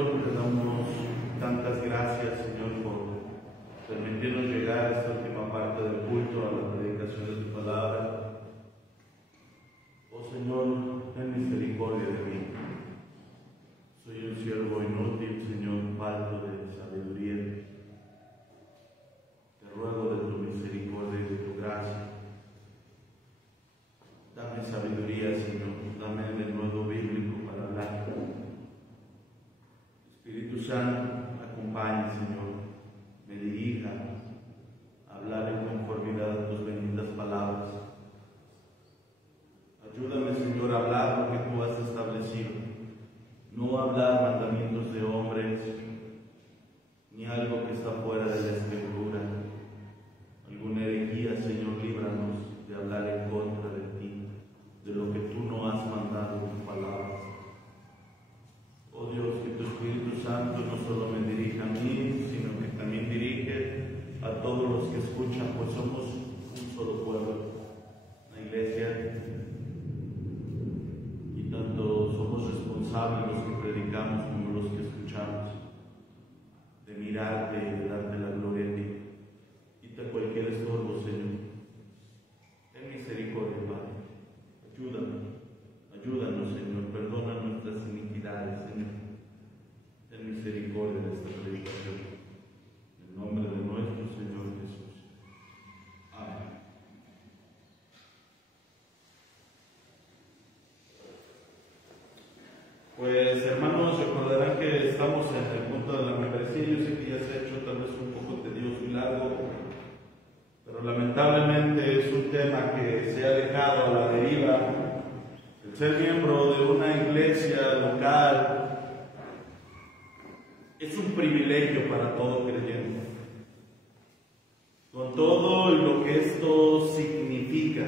Señor, te damos tantas gracias, Señor, por permitirnos llegar a esta última parte del culto, a la predicación de tu palabra. Oh Señor, ten misericordia de mí. Soy un siervo inútil, Señor, falto de sabiduría. Te ruego de tu misericordia y de tu gracia. Dame sabiduría, Señor, dame el denuedo bíblico para hablar. Espíritu Santo, acompañe, Señor, me dirija a hablar en conformidad a tus benditas palabras. Ayúdame, Señor, a hablar lo que tú has establecido, no hablar mandamientos de hombres, ni algo que está fuera de la Escritura. Alguna herejía, Señor, líbranos de hablar en contra de ti, de lo que tú no has mandado en tus palabras. Oh Dios, que tu Espíritu Santo no solo me dirija a mí, sino que también dirige a todos los que escuchan, pues somos un solo pueblo, la iglesia, y tanto somos responsables los que predicamos como los que escuchamos, de mirarte y de darte la gloria a ti. Quita cualquier estorbo, Señor. Ten misericordia, Padre. Ayúdanos, Señor. Perdona nuestras iniquidades, Señor. Ten misericordia de esta predicación. En nombre de nuestro Señor Jesús. Amén. Pues, hermanos, recordarán que estamos en el punto de la membresía. Yo sé que ya se ha hecho tal vez un poco tedioso y largo, pero lamentablemente es un tema que se ha dejado a la deriva. El ser miembro de una iglesia local es un privilegio para todo creyente, con todo lo que esto significa.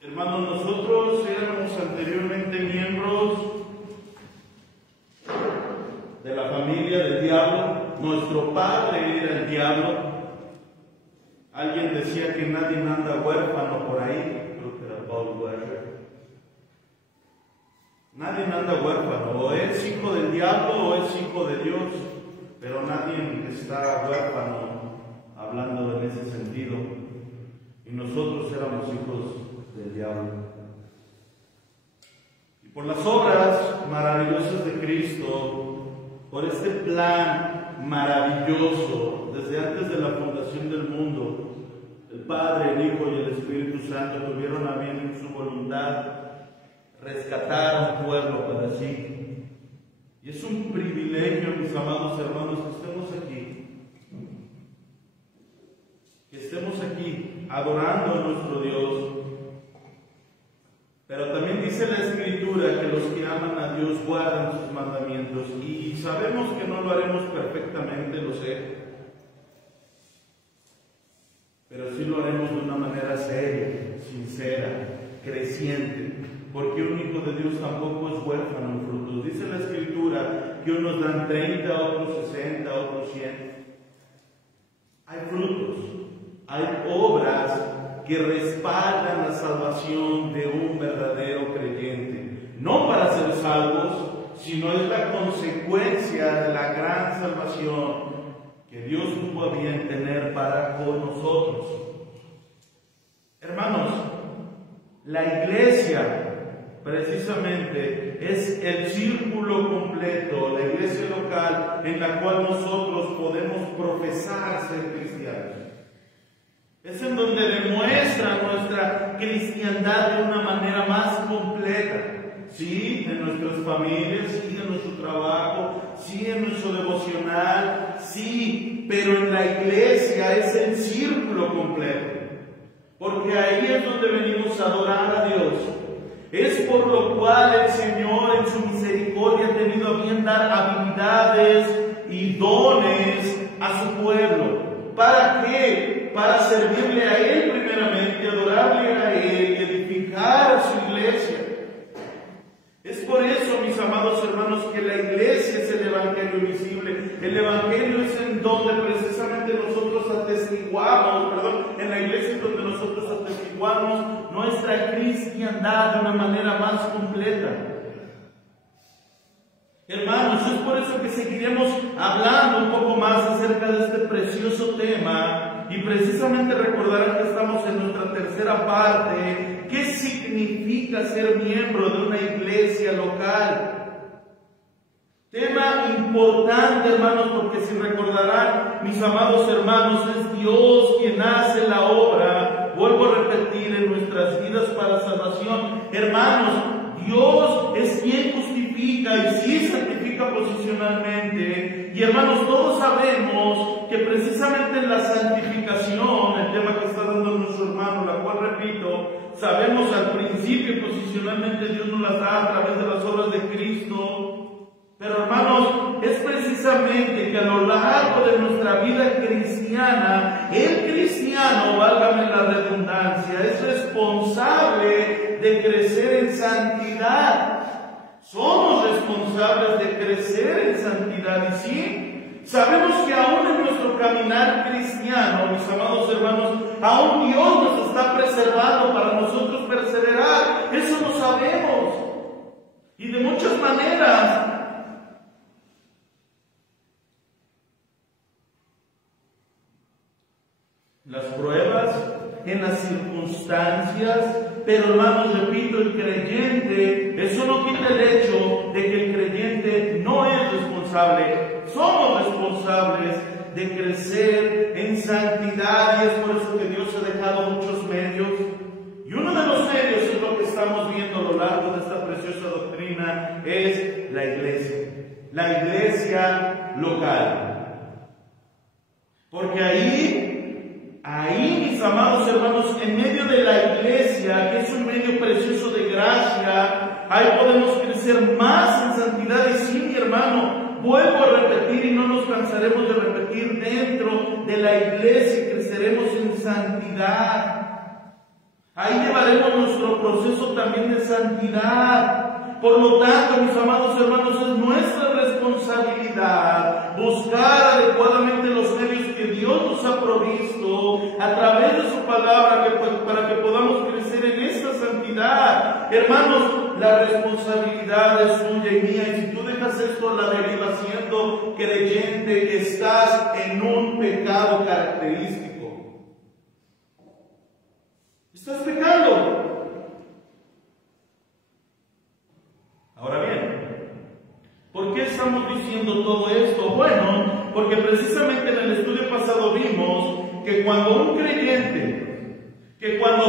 Hermanos, nosotros éramos anteriormente miembros de la familia del diablo. Nuestro padre era el diablo. Alguien decía que nadie anda huérfano por ahí, creo que era Paul Washer. Nadie anda huérfano, o es hijo del diablo o es hijo de Dios, pero nadie está huérfano, hablando en ese sentido. Y nosotros éramos hijos del diablo. Y por las obras maravillosas de Cristo, por este plan maravilloso, desde antes de la fundación del mundo, el Padre, el Hijo y el Espíritu Santo tuvieron a bien en su voluntad rescatar a un pueblo para sí. Y es un privilegio, mis amados hermanos, que estemos aquí adorando a nuestro Dios. Pero también dice la Escritura que los que aman a Dios guardan sus mandamientos, y sabemos que no lo haremos perfectamente, lo sé, pero sí lo haremos de una manera seria, sincera, creciente, porque un hijo de Dios tampoco es huérfano en frutos. Dice la Escritura que unos dan 30, otros 60, otros 100. Hay frutos, hay obras que respaldan la salvación de un verdadero creyente, no para ser salvos, sino es la consecuencia de la gran salvación que Dios tuvo a bien tener para con nosotros. Hermanos, la iglesia precisamente es el círculo completo, la iglesia local en la cual nosotros podemos profesar ser cristianos. Es en donde demuestra nuestra cristiandad de una manera más completa. Sí, en nuestras familias, sí, en nuestro trabajo, sí, en nuestro devocional, sí, pero en la iglesia es el círculo completo. Porque ahí es donde venimos a adorar a Dios. Es por lo cual el Señor en su misericordia ha tenido a bien dar habilidades y dones a su pueblo. ¿Para qué? Para servirle a Él primeramente, adorarle a Él y edificar a su iglesia. Es por eso, mis amados hermanos, que la iglesia es el evangelio visible. El evangelio es en donde precisamente nosotros atestiguamos, en la iglesia es donde nosotros atestiguamos nuestra cristiandad de una manera más completa. Hermanos, es por eso que seguiremos hablando un poco más acerca de este precioso tema, y precisamente recordarán que estamos en nuestra tercera parte. ¿Qué significa ser miembro de una iglesia local? Tema importante, hermanos, porque si recordarán, mis amados hermanos, es Dios quien hace la obra, vuelvo a repetir, en nuestras vidas para salvación. Hermanos, Dios es quien justifica y sí santifica posicionalmente. Y hermanos, todos sabemos que precisamente en la santificación, el tema que está dando nuestro hermano, la cual repito, sabemos al principio y posicionalmente Dios nos las da a través de las obras de Cristo. Pero hermanos, es precisamente que a lo largo de nuestra vida cristiana, el cristiano, válgame la redundancia, es responsable de crecer en santidad. Somos responsables de crecer en santidad, y sí, sabemos que aún en nuestro caminar cristiano, mis amados hermanos, aún Dios nos está preservando para nosotros perseverar. Eso lo sabemos, y de muchas maneras. Las pruebas, en las circunstancias, pero hermanos, repito, el creyente, eso no quita el hecho de que el creyente no es responsable. Somos responsables de crecer en santidad, y es por eso que Dios ha dejado muchos medios. Y uno de los medios es lo que estamos viendo a lo largo de esta preciosa doctrina, es la iglesia local. Porque ahí, mis amados hermanos, en medio de la iglesia, que es un medio precioso de gracia, ahí podemos crecer más en santidad. Y sí, mi hermano, vuelvo a repetir y no nos cansaremos de repetir, dentro de la iglesia creceremos en santidad. Ahí llevaremos nuestro proceso también de santidad. Por lo tanto, mis amados hermanos, es nuestra responsabilidad buscar adecuadamente los medios que Dios nos ha provisto a través de su palabra, para que podamos crecer en esta santidad. Hermanos, la responsabilidad es tuya y mía, y si tú dejas esto a la deriva siendo creyente, estás en un pecado característico. Estás pecando. Ahora bien, ¿por qué estamos diciendo todo esto? Bueno, porque precisamente en el estudio pasado vimos que cuando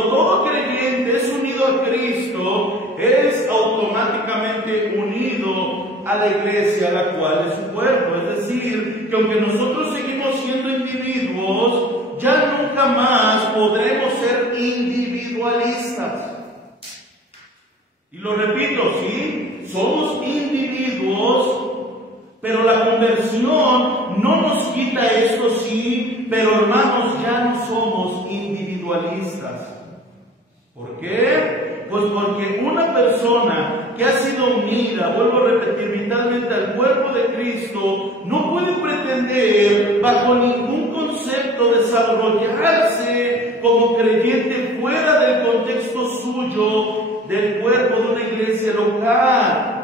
todo creyente es unido a Cristo, es automáticamente unido a la iglesia, la cual es su cuerpo. Es decir, que aunque nosotros seguimos siendo individuos, ya nunca más podremos ser individualistas. Y lo repito, sí, somos individuos, pero la conversión no nos quita esto, sí, pero hermanos, ya no somos individualistas. ¿Por qué? Pues porque una persona que ha sido unida, vuelvo a repetir, vitalmente al cuerpo de Cristo, no puede pretender bajo ningún concepto desarrollarse como creyente fuera del contexto suyo, del cuerpo de una iglesia local.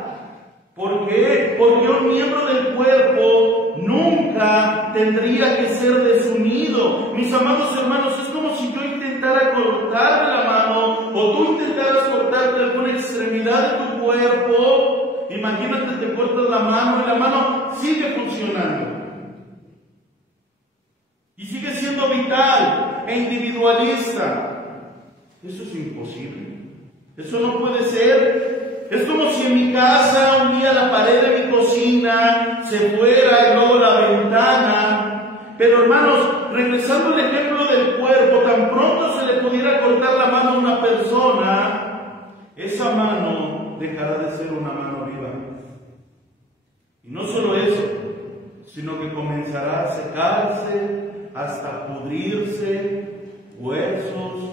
¿Por qué? Porque un miembro del cuerpo nunca tendría que ser desunido. Mis amados hermanos, es como si yo intentara cortarme la mano, o tú intentaras cortarte alguna extremidad de tu cuerpo. Imagínate, te cortas la mano y la mano sigue funcionando. Y sigue siendo vital e individualista. Eso es imposible. Eso no puede ser. Es como si en mi casa un día la pared de mi cocina se fuera y luego la ventana. Pero hermanos, regresando al ejemplo del cuerpo, tan pronto se le pudiera cortar la mano a una persona, esa mano dejará de ser una mano viva. Y no solo eso, sino que comenzará a secarse hasta pudrirse, huesos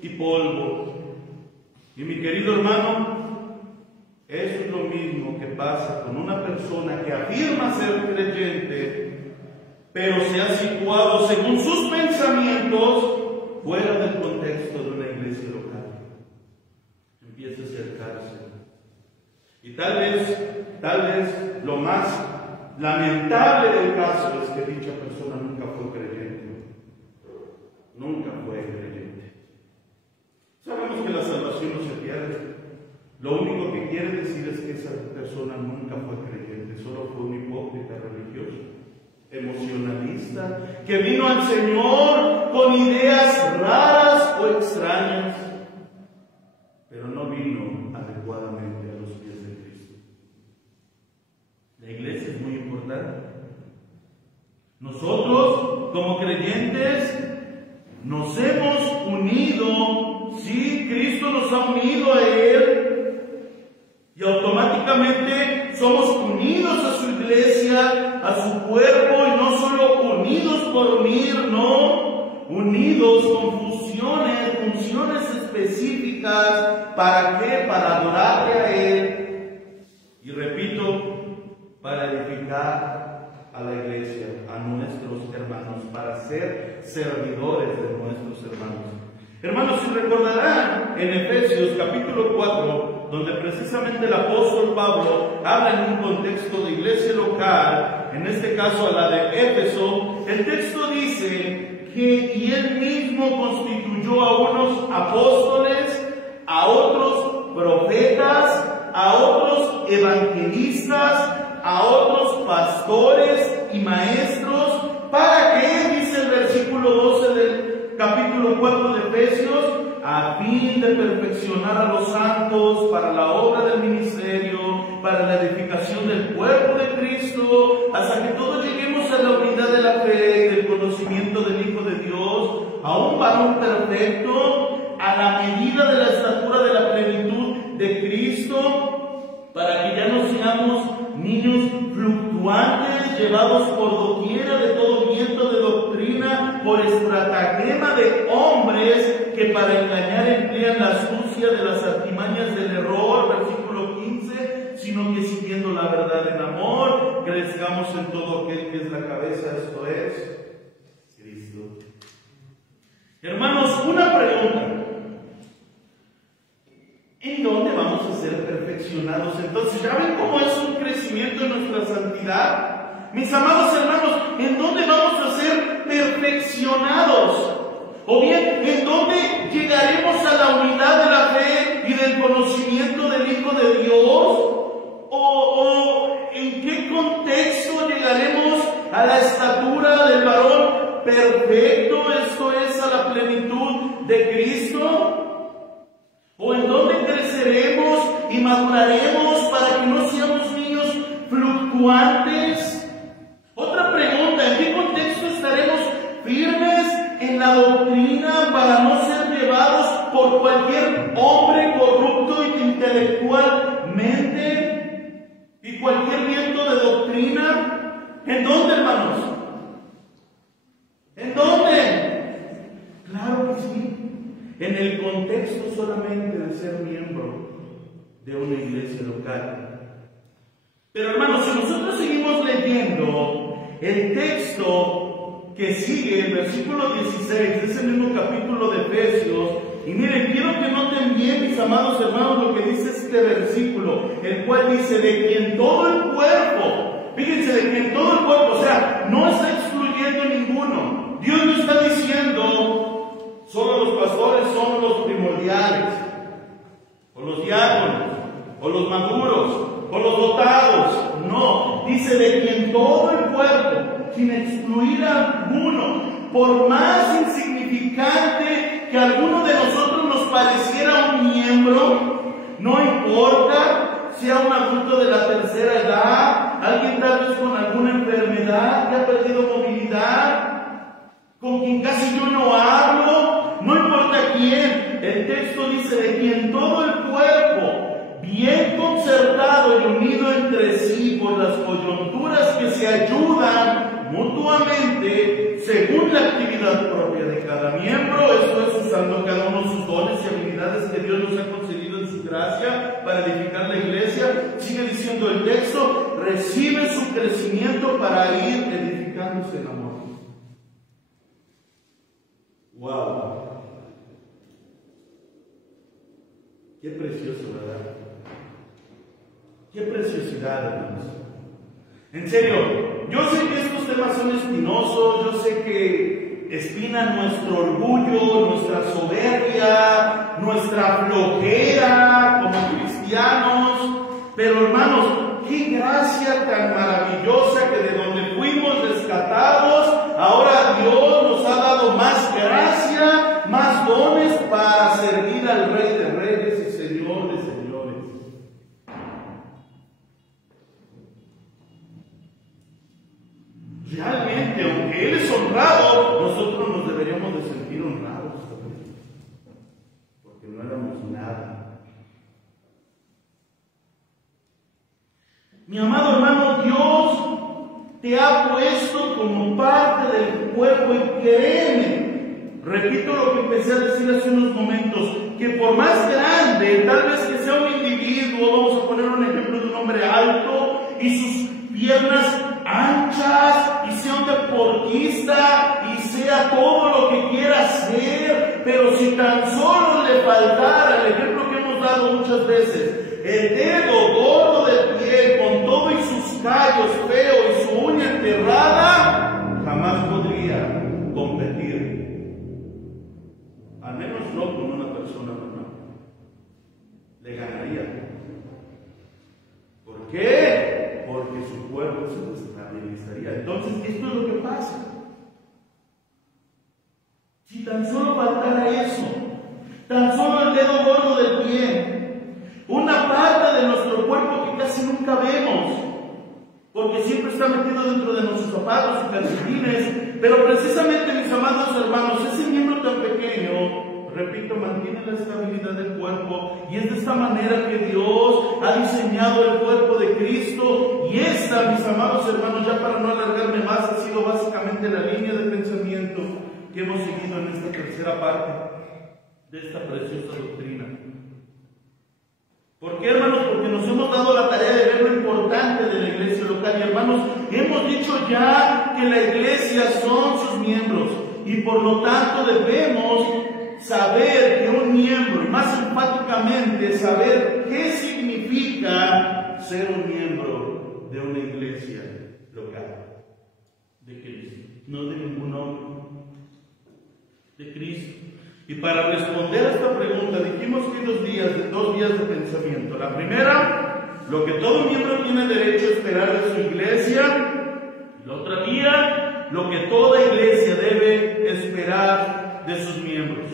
y polvo. Y mi querido hermano, eso es lo mismo que pasa con una persona que afirma ser creyente, pero se ha situado según sus pensamientos fuera del contexto de una iglesia local. Empieza a acercarse. Y tal vez tal vez lo más lamentable del caso es que dicha persona nunca fue creyente. Nunca fue creyente. Sabemos que la salvación no se pierde. Lo único que quiere decir es que esa persona nunca fue creyente, solo fue un hipócrita religioso, emocionalista, que vino al Señor con ideas raras o extrañas, pero no vino adecuadamente a los pies de Cristo. La iglesia es muy importante. Nosotros, como creyentes, nos hemos unido, sí, Cristo nos ha unido a Él, y automáticamente somos unidos a su iglesia, a su cuerpo, y no solo unidos por unir, no, unidos con funciones específicas. ¿Para qué? Para adorarle a Él. Y repito, para edificar a la iglesia, a nuestros hermanos, para ser servidores de nuestros hermanos. Hermanos, si recordarán en Efesios capítulo 4, donde precisamente el apóstol Pablo habla en un contexto de iglesia local, en este caso a la de Éfeso, el texto dice que y él mismo constituyó a unos apóstoles, a otros profetas, a otros evangelistas, a otros pastores y maestros. ¿Para qué? Dice el versículo 12 del capítulo 4 de Efesios, a fin de perfeccionar a los santos para la obra del ministerio, para la edificación del cuerpo de Cristo, hasta que todos lleguemos a la unidad de la fe y del conocimiento del Hijo de Dios, a un varón perfecto, a la medida de la estatura de la plenitud de Cristo, para que ya no seamos niños fluctuantes, llevados por doquiera de todo viento de doctrina, por estratagema de hombres que para engañar emplean la astucia de las artimañas del error, versículo 15, sino que siguiendo la verdad en amor, crezcamos en todo aquel que es la cabeza, esto es Cristo. Hermanos, una pregunta. ¿En dónde vamos a ser perfeccionados? Entonces, ¿ya ven cómo es un crecimiento en nuestra santidad? Mis amados hermanos, ¿en dónde vamos a ser perfeccionados? O bien, ¿en dónde llegaremos a la unidad de la fe y del conocimiento del Hijo de Dios? ¿O en qué contexto llegaremos a la estatura del varón perfecto, esto es, a la plenitud de Cristo? ¿O en dónde creceremos y maduraremos para que no seamos niños fluctuantes? Otra pregunta, ¿en qué contexto estaremos firmes en la doctrina para no ser llevados por cualquier hombre corrupto intelectualmente y cualquier viento de doctrina? ¿En dónde, hermanos? ¿En dónde? Claro que sí. En el contexto solamente de ser miembro de una iglesia local. Pero hermanos, si nosotros seguimos leyendo el texto que sigue, el versículo 16 de ese mismo capítulo de Efesios, y miren, quiero que noten bien, mis amados hermanos, lo que dice este versículo, el cual dice, de quien todo el cuerpo, fíjense, de quien todo el cuerpo, o sea, no está excluyendo ninguno. Dios no está diciendo, solo los pastores son los primordiales, o los diáconos, o los maduros, o los dotados. No, dice de quien todo el cuerpo, sin excluir a alguno, por más insignificante que alguno de nosotros nos pareciera un miembro, no importa, sea un adulto de la tercera edad, alguien tal vez con alguna enfermedad que ha perdido movilidad, con quien casi yo no hablo, no importa quién, el texto dice de quien todo el cuerpo, bien concertado y unido entre sí por las coyunturas que se ayudan mutuamente según la actividad propia de cada miembro, esto es usando cada uno sus dones y habilidades que Dios nos ha concedido en su gracia para edificar la iglesia. Sigue diciendo el texto, recibe su crecimiento para ir edificándose en amor. ¡Wow! ¡Qué precioso, ¿verdad? Qué preciosidad, hermanos. En serio, yo sé que estos temas son espinosos, yo sé que espinan nuestro orgullo, nuestra soberbia, nuestra flojera como cristianos, pero hermanos, qué gracia tan maravillosa que de donde fuimos rescatados, ahora Dios nos ha dado más gracia, más dones para servir al Rey de Reyes y Señor de Señores. Realmente, aunque Él es honrado, nosotros nos deberíamos de sentir honrados también, porque no éramos nada. Mi amado hermano, Dios te ha puesto como parte del cuerpo y créeme, repito lo que empecé a decir hace unos momentos, que por más grande, tal vez que sea un individuo, vamos a poner un ejemplo de un hombre alto y sus piernas anchas, y sea un deportista, y sea todo lo que quiera ser, pero si tan solo le faltara, el ejemplo que hemos dado muchas veces, el dedo gordo del pie, con todo y sus callos feo y su uña enterrada, jamás podría competir. Al menos no con una persona normal. Le ganaría. ¿Por qué? Porque su cuerpo se desestabilizaría. Entonces, esto es lo que pasa. Si tan solo faltara eso, tan solo el dedo gordo del pie, una parte de nuestro cuerpo que casi nunca vemos, porque siempre está metido dentro de nuestros zapatos y calcetines, pero precisamente, mis amados hermanos, ese miembro tan pequeño, repito, mantiene la estabilidad del cuerpo, y es de esta manera que Dios ha diseñado el cuerpo de Cristo, y esta, mis amados hermanos, ya para no alargarme más, ha sido básicamente la línea de pensamiento que hemos seguido en esta tercera parte de esta preciosa doctrina. ¿Por qué, hermanos? Porque nos hemos dado la tarea de ver lo importante de la iglesia local, y hermanos, hemos dicho ya que la iglesia son sus miembros, y por lo tanto debemos saber que un miembro, y más enfáticamente saber qué significa ser un miembro de una iglesia local de Cristo, no de ningún hombre, de Cristo. Y para responder a esta pregunta dijimos que hay dos vías de pensamiento. La primera, lo que todo miembro tiene derecho a esperar de su iglesia. La otra vía, lo que toda iglesia debe esperar de sus miembros.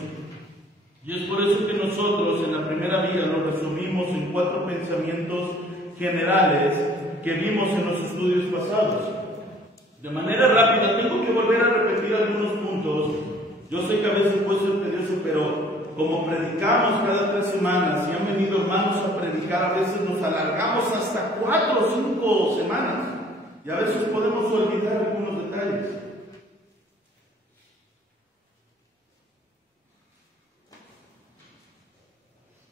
Y es por eso que nosotros en la primera vía lo resumimos en 4 pensamientos generales que vimos en los estudios pasados. De manera rápida, tengo que volver a repetir algunos puntos. Yo sé que a veces puede ser tedioso, pero como predicamos cada 3 semanas y han venido hermanos a predicar, a veces nos alargamos hasta 4 o 5 semanas y a veces podemos olvidar algunos detalles.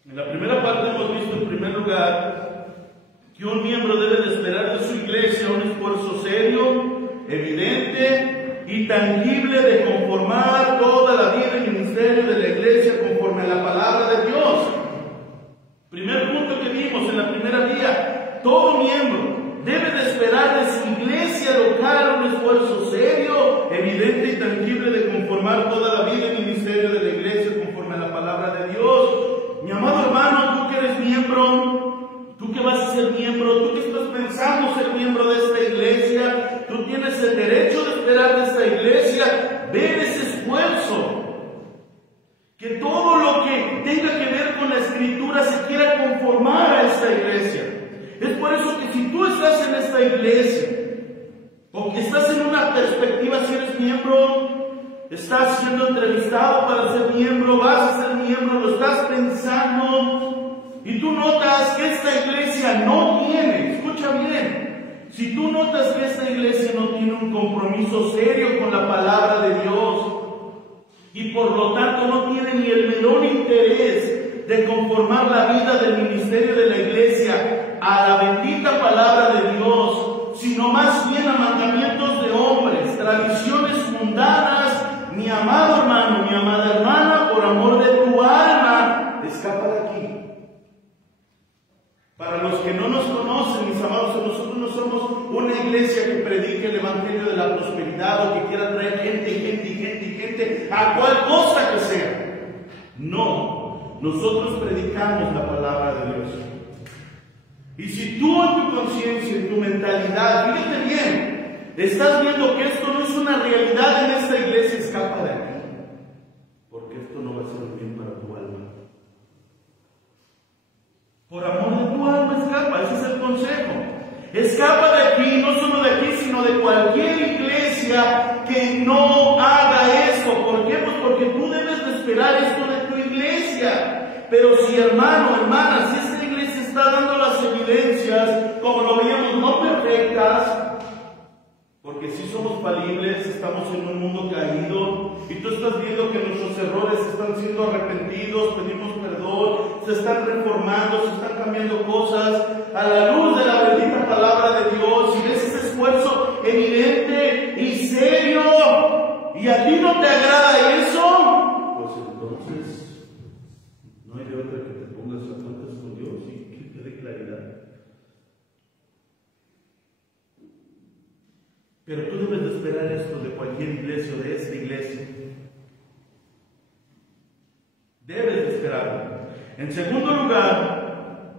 En la primera parte hemos visto en primer lugar que un miembro debe de esperar de su iglesia un esfuerzo serio, evidente y tangible de conformar toda la vida y ministerio de la iglesia conforme a la palabra de Dios. Primer punto que vimos en la primera vía, todo miembro debe de esperar de su iglesia local un esfuerzo serio, evidente y tangible de conformar toda la vida y ministerio de la iglesia conforme a la palabra de Dios. Mi amado hermano, tú que eres miembro, tú que vas a ser miembro, tú que estás pensando ser miembro de esta iglesia, tú tienes el derecho de esperar de esta iglesia, ver ese esfuerzo. Que todo lo que tenga que ver con la escritura se quiera conformar a esta iglesia. Es por eso que si tú estás en esta iglesia, o que estás en una perspectiva, si eres miembro, estás siendo entrevistado para ser miembro, vas a ser miembro, lo estás pensando, y tú notas que esta iglesia no tiene, escucha bien, si tú notas que esta iglesia no tiene un compromiso serio con la palabra de Dios, y por lo tanto no tiene ni el menor interés de conformar la vida del ministerio de la iglesia a la bendita palabra de Dios, sino más bien a mandamientos de hombres, tradiciones mundanas, mi amado hermano, mi amada hermana, por amor de tu alma, escapa de aquí. Para los que no nos nos conocen, mis amados, nosotros no somos una iglesia que predique el evangelio de la prosperidad o que quiera traer gente a cual cosa que sea. No, nosotros predicamos la palabra de Dios. Y si tú en tu conciencia, en tu mentalidad, fíjate bien, estás viendo que esto no es una realidad en esta iglesia, escapa de aquí. Porque esto no va a ser bien para tu alma. Por amor de tu alma, escapa, ese es el consejo. Escapa de aquí, no solo de aquí, sino de cualquier iglesia que no haga esto. ¿Por qué? Pues porque tú debes de esperar esto de tu iglesia. Pero si, hermano, hermana, si esta iglesia está dando las evidencias, como lo veíamos, no perfectas, porque si somos falibles, estamos en un mundo caído, y tú estás viendo que nuestros errores están siendo arrepentidos, pedimos perdón, se están reformando, se están cambiando cosas a la luz de la bendita palabra de Dios, y ves ese esfuerzo evidente y serio, y a ti no te agrada eso, pues entonces no hay de otra que te pongas a cuentas con Dios y que te dé claridad. Pero tú debes de esperar esto de cualquier iglesia o de esta iglesia. Debes de esperarlo. En segundo lugar,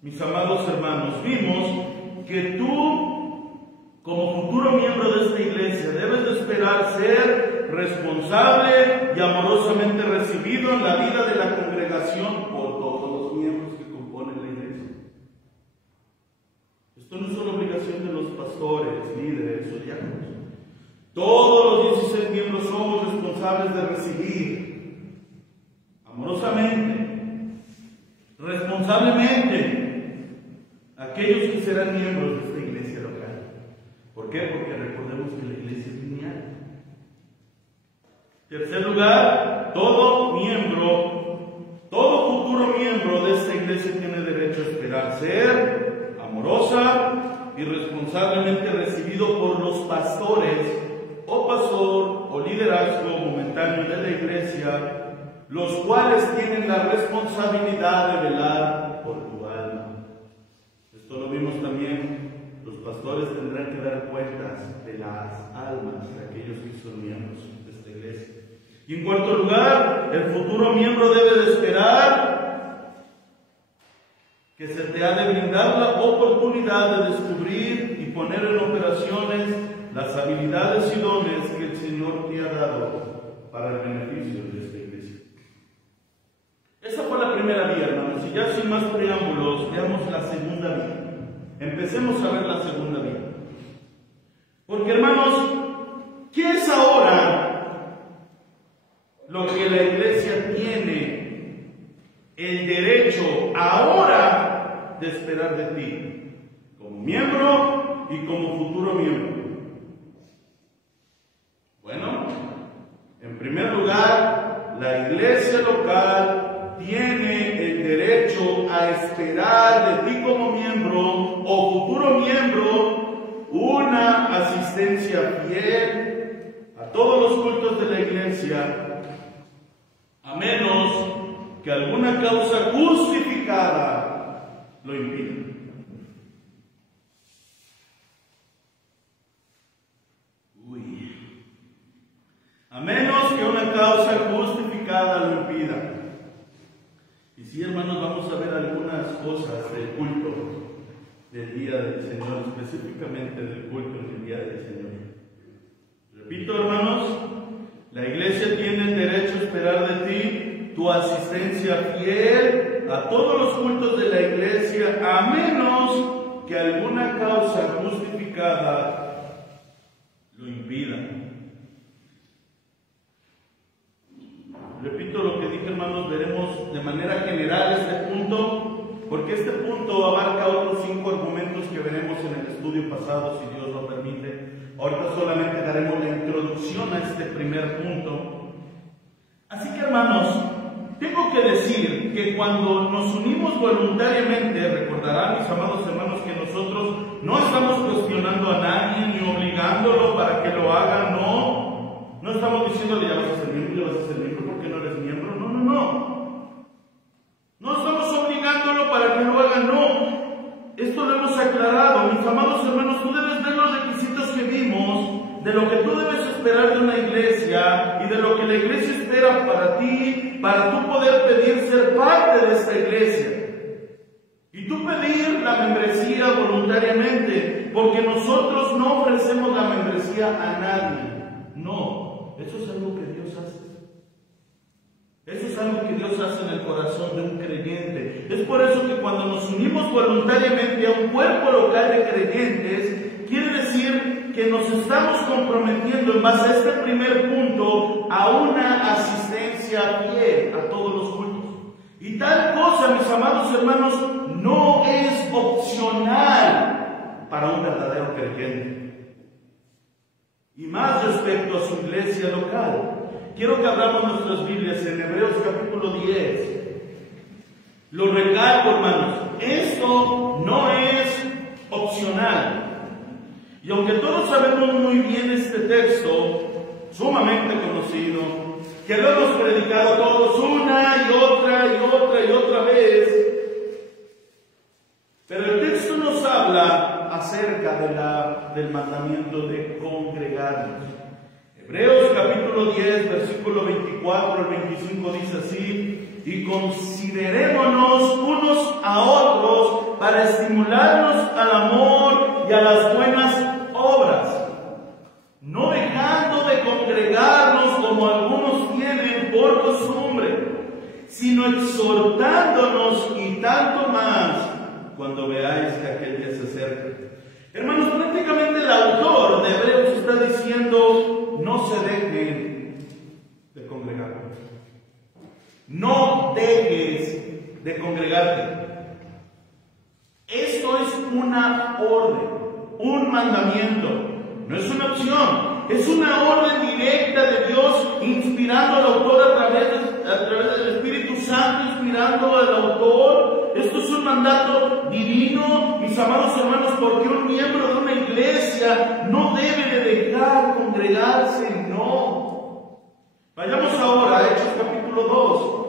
mis amados hermanos, vimos que tú, como futuro miembro de esta iglesia, debes de esperar ser responsable y amorosamente recibido en la vida de la congregación por todos los miembros que componen la iglesia. Esto no es una obligación de los pastores, líderes o diáconos. Todos los 16 miembros somos responsables de recibir amorosamente, responsablemente, aquellos que serán miembros de esta iglesia local. ¿Por qué? Porque recordemos que la iglesia es lineal. Tercer lugar, todo futuro miembro de esta iglesia tiene derecho a esperar ser amorosa y responsablemente recibido por los pastores o pastor o liderazgo momentáneo de la iglesia, los cuales tienen la responsabilidad de velar por tu alma. Esto lo vimos también, los pastores tendrán que dar cuentas de las almas de aquellos que son miembros de esta iglesia. Y en cuarto lugar, el futuro miembro debe de esperar que se te ha de brindar la oportunidad de descubrir y poner en operaciones las habilidades y dones que el Señor te ha dado para el beneficio de esta iglesia. Esa fue la primera vía, hermanos, y ya sin más preámbulos, veamos la segunda vía. Empecemos a ver la segunda vía. Porque, hermanos, ¿qué es ahora lo que la iglesia tiene el derecho ahora de esperar de ti, como miembro y como futuro miembro? Bueno, en primer lugar, la iglesia local tiene el derecho a esperar de ti como miembro o futuro miembro una asistencia fiel a todos los cultos de la iglesia, a menos que alguna causa justificada lo impida. A menos que una causa justificada lo impida. Y sí, hermanos, vamos a ver algunas cosas del culto del día del Señor, específicamente del culto en el día del Señor. Repito, hermanos, la iglesia tiene el derecho a esperar de ti tu asistencia fiel a todos los cultos de la iglesia, a menos que alguna causa justificada lo impida. Repito lo que dije, hermanos, veremos de manera general este punto, porque este punto abarca otros 5 argumentos que veremos en el estudio pasado, si Dios lo permite. Ahorita solamente daremos la introducción a este primer punto. Así que, hermanos, tengo que decir que cuando nos unimos voluntariamente, recordarán, mis amados hermanos, que nosotros no estamos cuestionando a nadie ni obligándolo para que lo haga, no. No estamos diciéndole, ya vas a ser miembro, ya vas a ser miembro porque no eres miembro. No, no, no. No estamos obligándolo para que lo haga, no. amados hermanos, tú debes ver los requisitos que vimos de lo que tú debes esperar de una iglesia y de lo que la iglesia espera para ti, para tú poder pedir ser parte de esta iglesia. Y tú pedir la membresía voluntariamente, porque nosotros no ofrecemos la membresía a nadie. No, eso es algo que Dios hace. Eso es algo que Dios hace en el corazón de un creyente. Es por eso que cuando nos unimos voluntariamente a un cuerpo local de creyentes, quiere decir que nos estamos comprometiendo en base a este primer punto a una asistencia fiel a todos los cultos. Y tal cosa, mis amados hermanos, no es opcional para un verdadero creyente. Y más respecto a su iglesia local. Quiero que abramos nuestras Biblias en Hebreos capítulo 10. Lo recalco, hermanos, esto no es opcional. Y aunque todos sabemos muy bien este texto, sumamente conocido, que lo hemos predicado todos una y otra vez, pero el texto nos habla acerca del mandamiento de congregarnos. Hebreos capítulo 10, versículo 24 al 25 dice así: y considerémonos unos a otros para estimularnos al amor y a las buenas obras, no dejando de congregarnos como algunos tienen por costumbre, sino exhortándonos, y tanto más cuando veáis que aquel día se acerca. Hermanos, prácticamente el autor de Hebreos está diciendo: no se dejen de congregar. No dejes de congregarte. Esto es una orden, un mandamiento. No es una opción, es una orden directa de Dios, inspirando al autor a través del Espíritu Santo, inspirando al autor. Esto es un mandato divino, mis amados hermanos, porque un miembro de una iglesia no debe de dejar congregarse, no. Vayamos ahora a Hechos capítulo 2.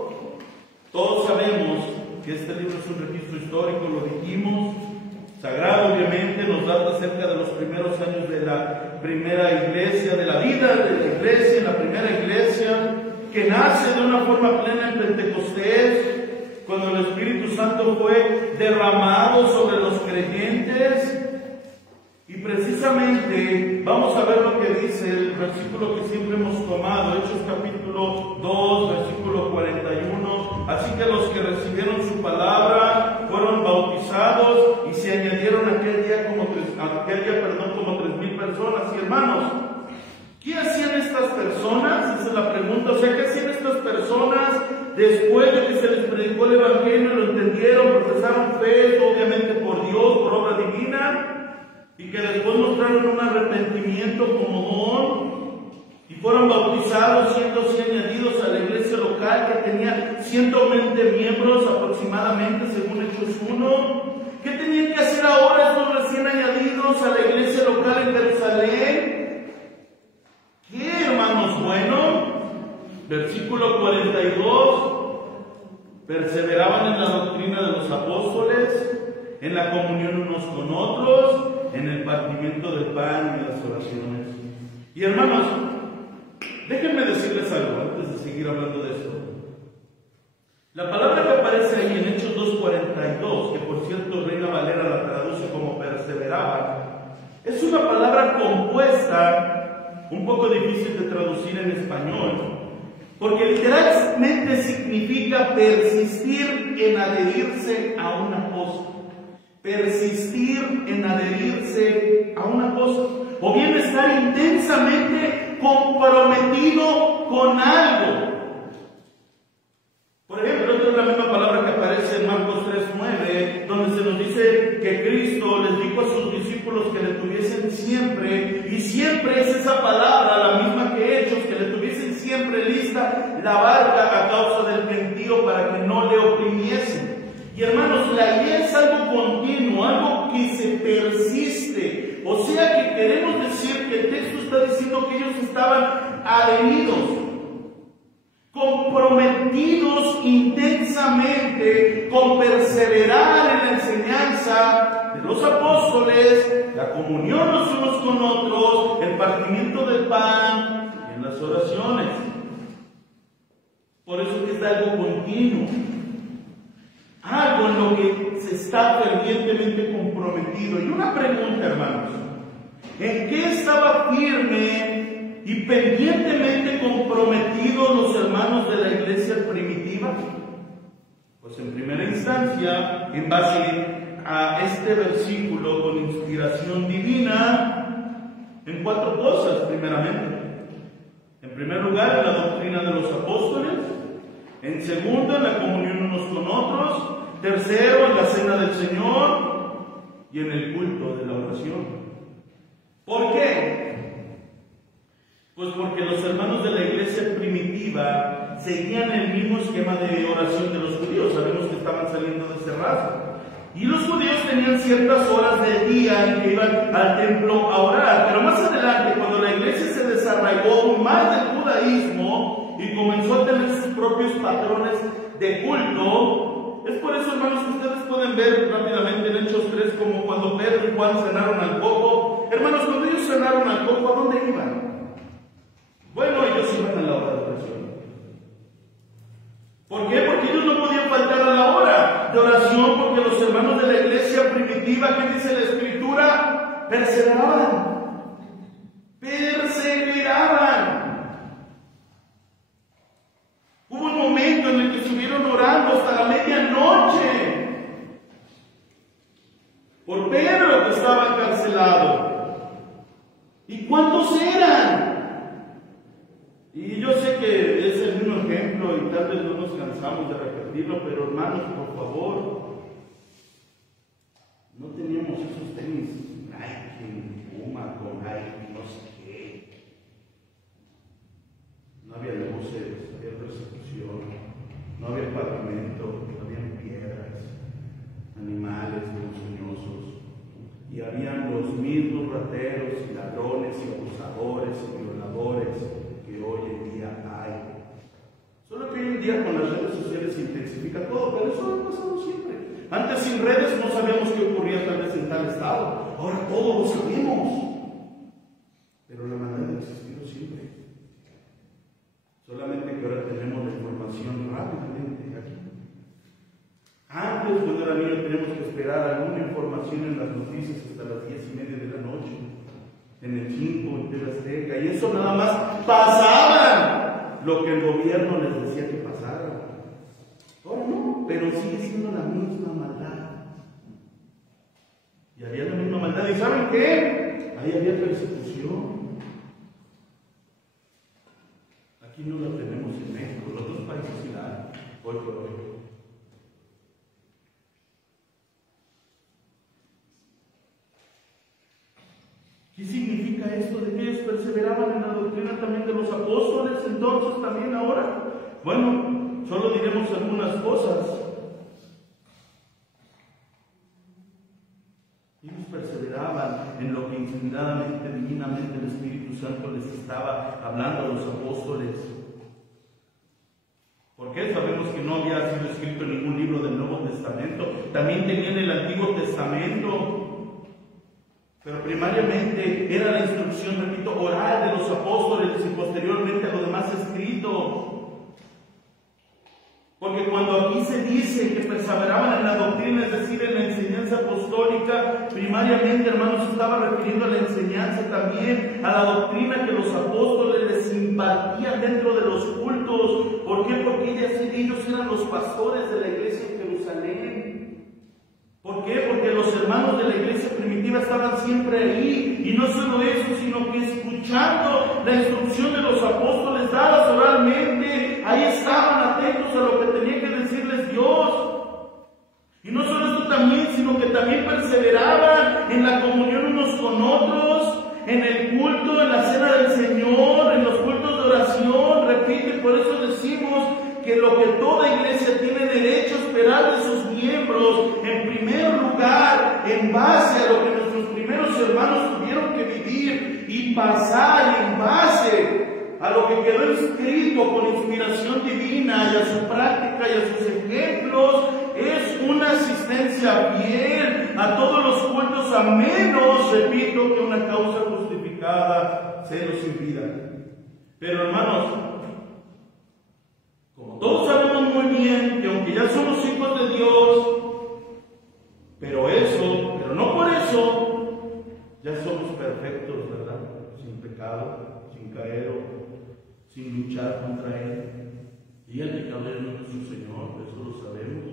Todos sabemos que este libro es un registro histórico, lo dijimos, sagrado obviamente, nos data acerca de los primeros años de la primera iglesia, de la vida de la iglesia, en la primera iglesia, que nace de una forma plena en Pentecostés, cuando el Espíritu Santo fue derramado sobre los creyentes. Y precisamente vamos a ver lo que dice el versículo que siempre hemos tomado, Hechos capítulo 2, versículo 41. Así que los que recibieron su palabra fueron bautizados y se añadieron aquel día como 3,000 personas. Y hermanos, ¿qué hacían estas personas? Esa es la pregunta. O sea, ¿qué hacían estas personas después de que se les predicó el Evangelio, lo entendieron, profesaron fe, obviamente por Dios, por obra divina, y que después mostraron un arrepentimiento como don, y fueron bautizados, siendo así añadidos a la iglesia local que tenía 120 miembros aproximadamente, según Hechos 1? ¿Qué tenían que hacer ahora estos recién añadidos a la iglesia local en Jerusalén? ¿Qué, hermanos? Bueno, versículo 42, perseveraban en la doctrina de los apóstoles, en la comunión unos con otros, en el partimiento del pan y en las oraciones. Y hermanos, déjenme decirles algo antes de seguir hablando de esto. La palabra que aparece ahí en Hechos 2:42, que por cierto Reina Valera la traduce como perseveraban, es una palabra compuesta, un poco difícil de traducir en español, porque literalmente significa persistir en adherirse a una cosa. Persistir en adherirse a una cosa, o bien estar intensamente comprometido con algo. Por ejemplo, esta es la misma palabra que aparece en Marcos 3:9, donde se nos dice que Cristo les dijo a sus discípulos que le tuviesen siempre, y siempre es esa palabra, la misma que Hechos, que le tuviesen siempre lista la barca a causa del gentío para que no le oprimiesen. Y hermanos, la idea es algo continuo, algo que se persiste. O sea que queremos decir que el texto está diciendo que ellos estaban adheridos, comprometidos intensamente con perseverar en la enseñanza de los apóstoles, la comunión los unos con otros, el partimiento del pan y en las oraciones. Por eso que es algo continuo, algo en lo que se está fervientemente comprometido. Y una pregunta, hermanos: ¿en qué estaba firme y pendientemente comprometidos los hermanos de la iglesia primitiva? Pues en primera instancia, en base a este versículo con inspiración divina, en 4 cosas primeramente. En primer lugar, en la doctrina de los apóstoles. En segundo, en la comunión unos con otros. Tercero, en la cena del Señor. Y en el culto de la oración. ¿Por qué? Pues porque los hermanos de la iglesia primitiva seguían el mismo esquema de oración de los judíos. Sabemos que estaban saliendo de ese rasgo. Y los judíos tenían ciertas horas del día en que iban al templo a orar. Pero más adelante, cuando la iglesia se desarraigó más del judaísmo y comenzó a tener sus propios patrones de culto, es por eso, hermanos, que ustedes pueden ver rápidamente en Hechos 3 como cuando Pedro y Juan cenaron al cojo. Hermanos, cuando ellos cenaron al cojo, ¿a dónde iban? Bueno, ellos iban a la hora de oración. ¿Por qué? Porque ellos no podían faltar a la hora de oración, porque los hermanos de la iglesia primitiva, ¿qué dice la Escritura? Perseveraban. Hubo un momento en el que estuvieron orando hasta la medianoche por Pedro, que estaba encarcelado. ¿Y cuántos eran? Y yo sé que es el mismo ejemplo y tal vez no nos cansamos de repetirlo, pero hermanos, por favor, no teníamos esos tenis Nike, Puma, con Nike, no sé qué. No había luces, no había persecución, no había pavimento, no había piedras, animales ponzoñosos, y habían los mismos rateros y ladrones y abusadores y violadores que hoy en día hay. Solo que hoy en día con las redes sociales se intensifica todo, pero eso ha pasado siempre. Antes sin redes no sabíamos qué ocurría tal vez en tal estado, ahora todos lo sabemos. Pero la maldad ha existido siempre. Solamente que ahora tenemos la información rápidamente aquí. Antes, cuando era niño, teníamos que esperar alguna información en las noticias hasta las 10:30 de la noche, en el 5, en TV Azteca, y eso nada más pasaban lo que el gobierno les decía que pasara. Ahora no, pero sigue siendo la misma maldad. Y había la misma maldad. ¿Y saben qué? Ahí había persecución. Aquí no la tenemos en México, los otros países sí la hay, hoy por hoy. ¿Qué significa esto de que ellos perseveraban en la doctrina también de los apóstoles, entonces también ahora? Bueno, solo diremos algunas cosas. Ellos perseveraban en lo que inspiradamente, divinamente el Espíritu Santo les estaba hablando a los apóstoles. ¿Por qué? Sabemos que no había sido escrito ningún libro del Nuevo Testamento. También tenían el Antiguo Testamento. Pero primariamente era la instrucción, repito, oral de los apóstoles y posteriormente a lo demás escrito. Porque cuando aquí se dice que perseveraban en la doctrina, es decir, en la enseñanza apostólica, primariamente, hermanos, estaba refiriendo a la enseñanza también, a la doctrina que los apóstoles les impartían dentro de los cultos. ¿Por qué? Porque ellos eran los pastores de la iglesia en Jerusalén. ¿Por qué? Porque los hermanos de la iglesia primitiva estaban siempre ahí, y no solo eso, sino que escuchando la instrucción de los apóstoles dadas oralmente, ahí estaban atentos a lo que tenía que decirles Dios. Y no solo esto también, sino que también perseveraban en la comunión unos con otros, en el culto, en la cena del Señor, en los cultos de oración. Repite, por eso decimos que lo que toda iglesia tiene derecho a esperar de sus miembros, en primer lugar, en base a lo que nuestros primeros hermanos tuvieron que vivir y pasar, y en base a lo que quedó escrito con inspiración divina y a su práctica y a sus ejemplos, es una asistencia fiel a todos los cultos menos, repito, que una causa justificada se los impida. Pero hermanos, como todos sabemos muy bien que aunque ya somos hijos de Dios, pero no por eso, ya somos perfectos, ¿verdad? Sin pecado, sin caer o sin luchar contra Él. Y el pecado es nuestro Señor, eso lo sabemos.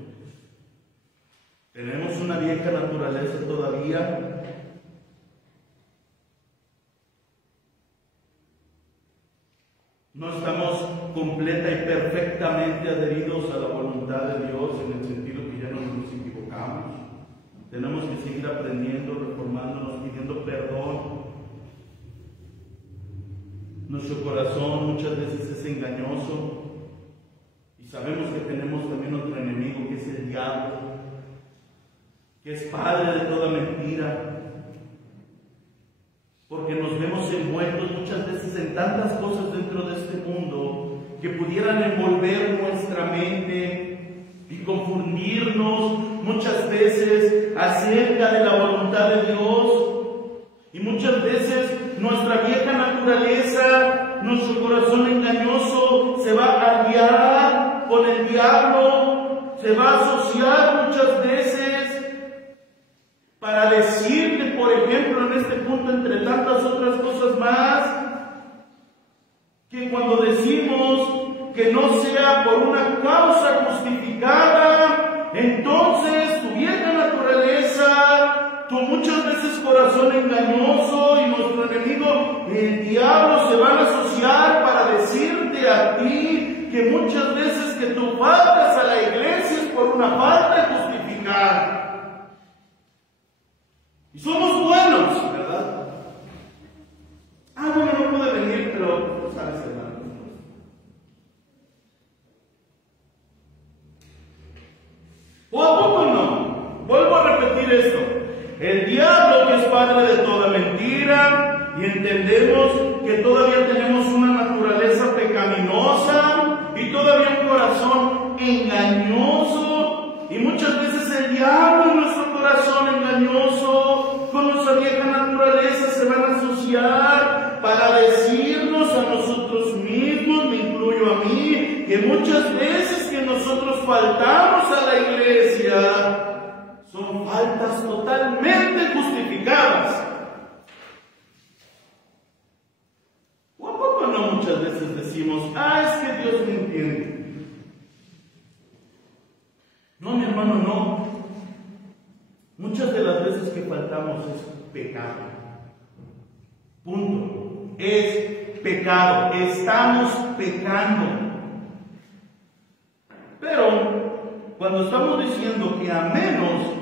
Tenemos una vieja naturaleza todavía. No estamos completa y perfectamente adheridos a la voluntad de Dios en el sentido que ya no nos equivocamos. Tenemos que seguir aprendiendo, reformándonos, pidiendo perdón. Nuestro corazón muchas veces es engañoso y sabemos que tenemos también otro enemigo que es el diablo, que es padre de toda mentira. Porque nos vemos envueltos muchas veces en tantas cosas dentro de este mundo que pudieran envolver nuestra mente y confundirnos muchas veces acerca de la voluntad de Dios. Y muchas veces nuestra vieja naturaleza, nuestro corazón engañoso se va a aliar con el diablo, se va a asociar muchas veces para decirte, por ejemplo, en este punto, entre tantas otras cosas más, que cuando decimos que no sea por una causa justificada, entonces tu vieja naturaleza, tu muchas veces corazón engañoso y nuestro enemigo, el diablo, se van a asociar para decirte a ti que muchas veces que tú faltas a la iglesia es por una falta justificada. Y somos buenos, ¿verdad? Bueno, no pude venir, pero tú sabes, hermano. ¿O a poco no? Vuelvo a repetir esto. El diablo, que es padre de toda mentira, y entendemos que todavía tenemos una naturaleza pecaminosa y todavía un corazón engañoso, y muchas veces el diablo en nuestro corazón engañoso con nuestra vieja naturaleza se van a asociar para decirnos a nosotros mismos, me incluyo a mí, que muchas veces que nosotros faltamos a la iglesia son faltas totalmente justificadas. ¿O a poco no muchas veces decimos, es que Dios me entiende? No, mi hermano, no. Muchas de las veces que faltamos es pecado. Punto. Es pecado. Estamos pecando. Pero cuando estamos diciendo que a menos,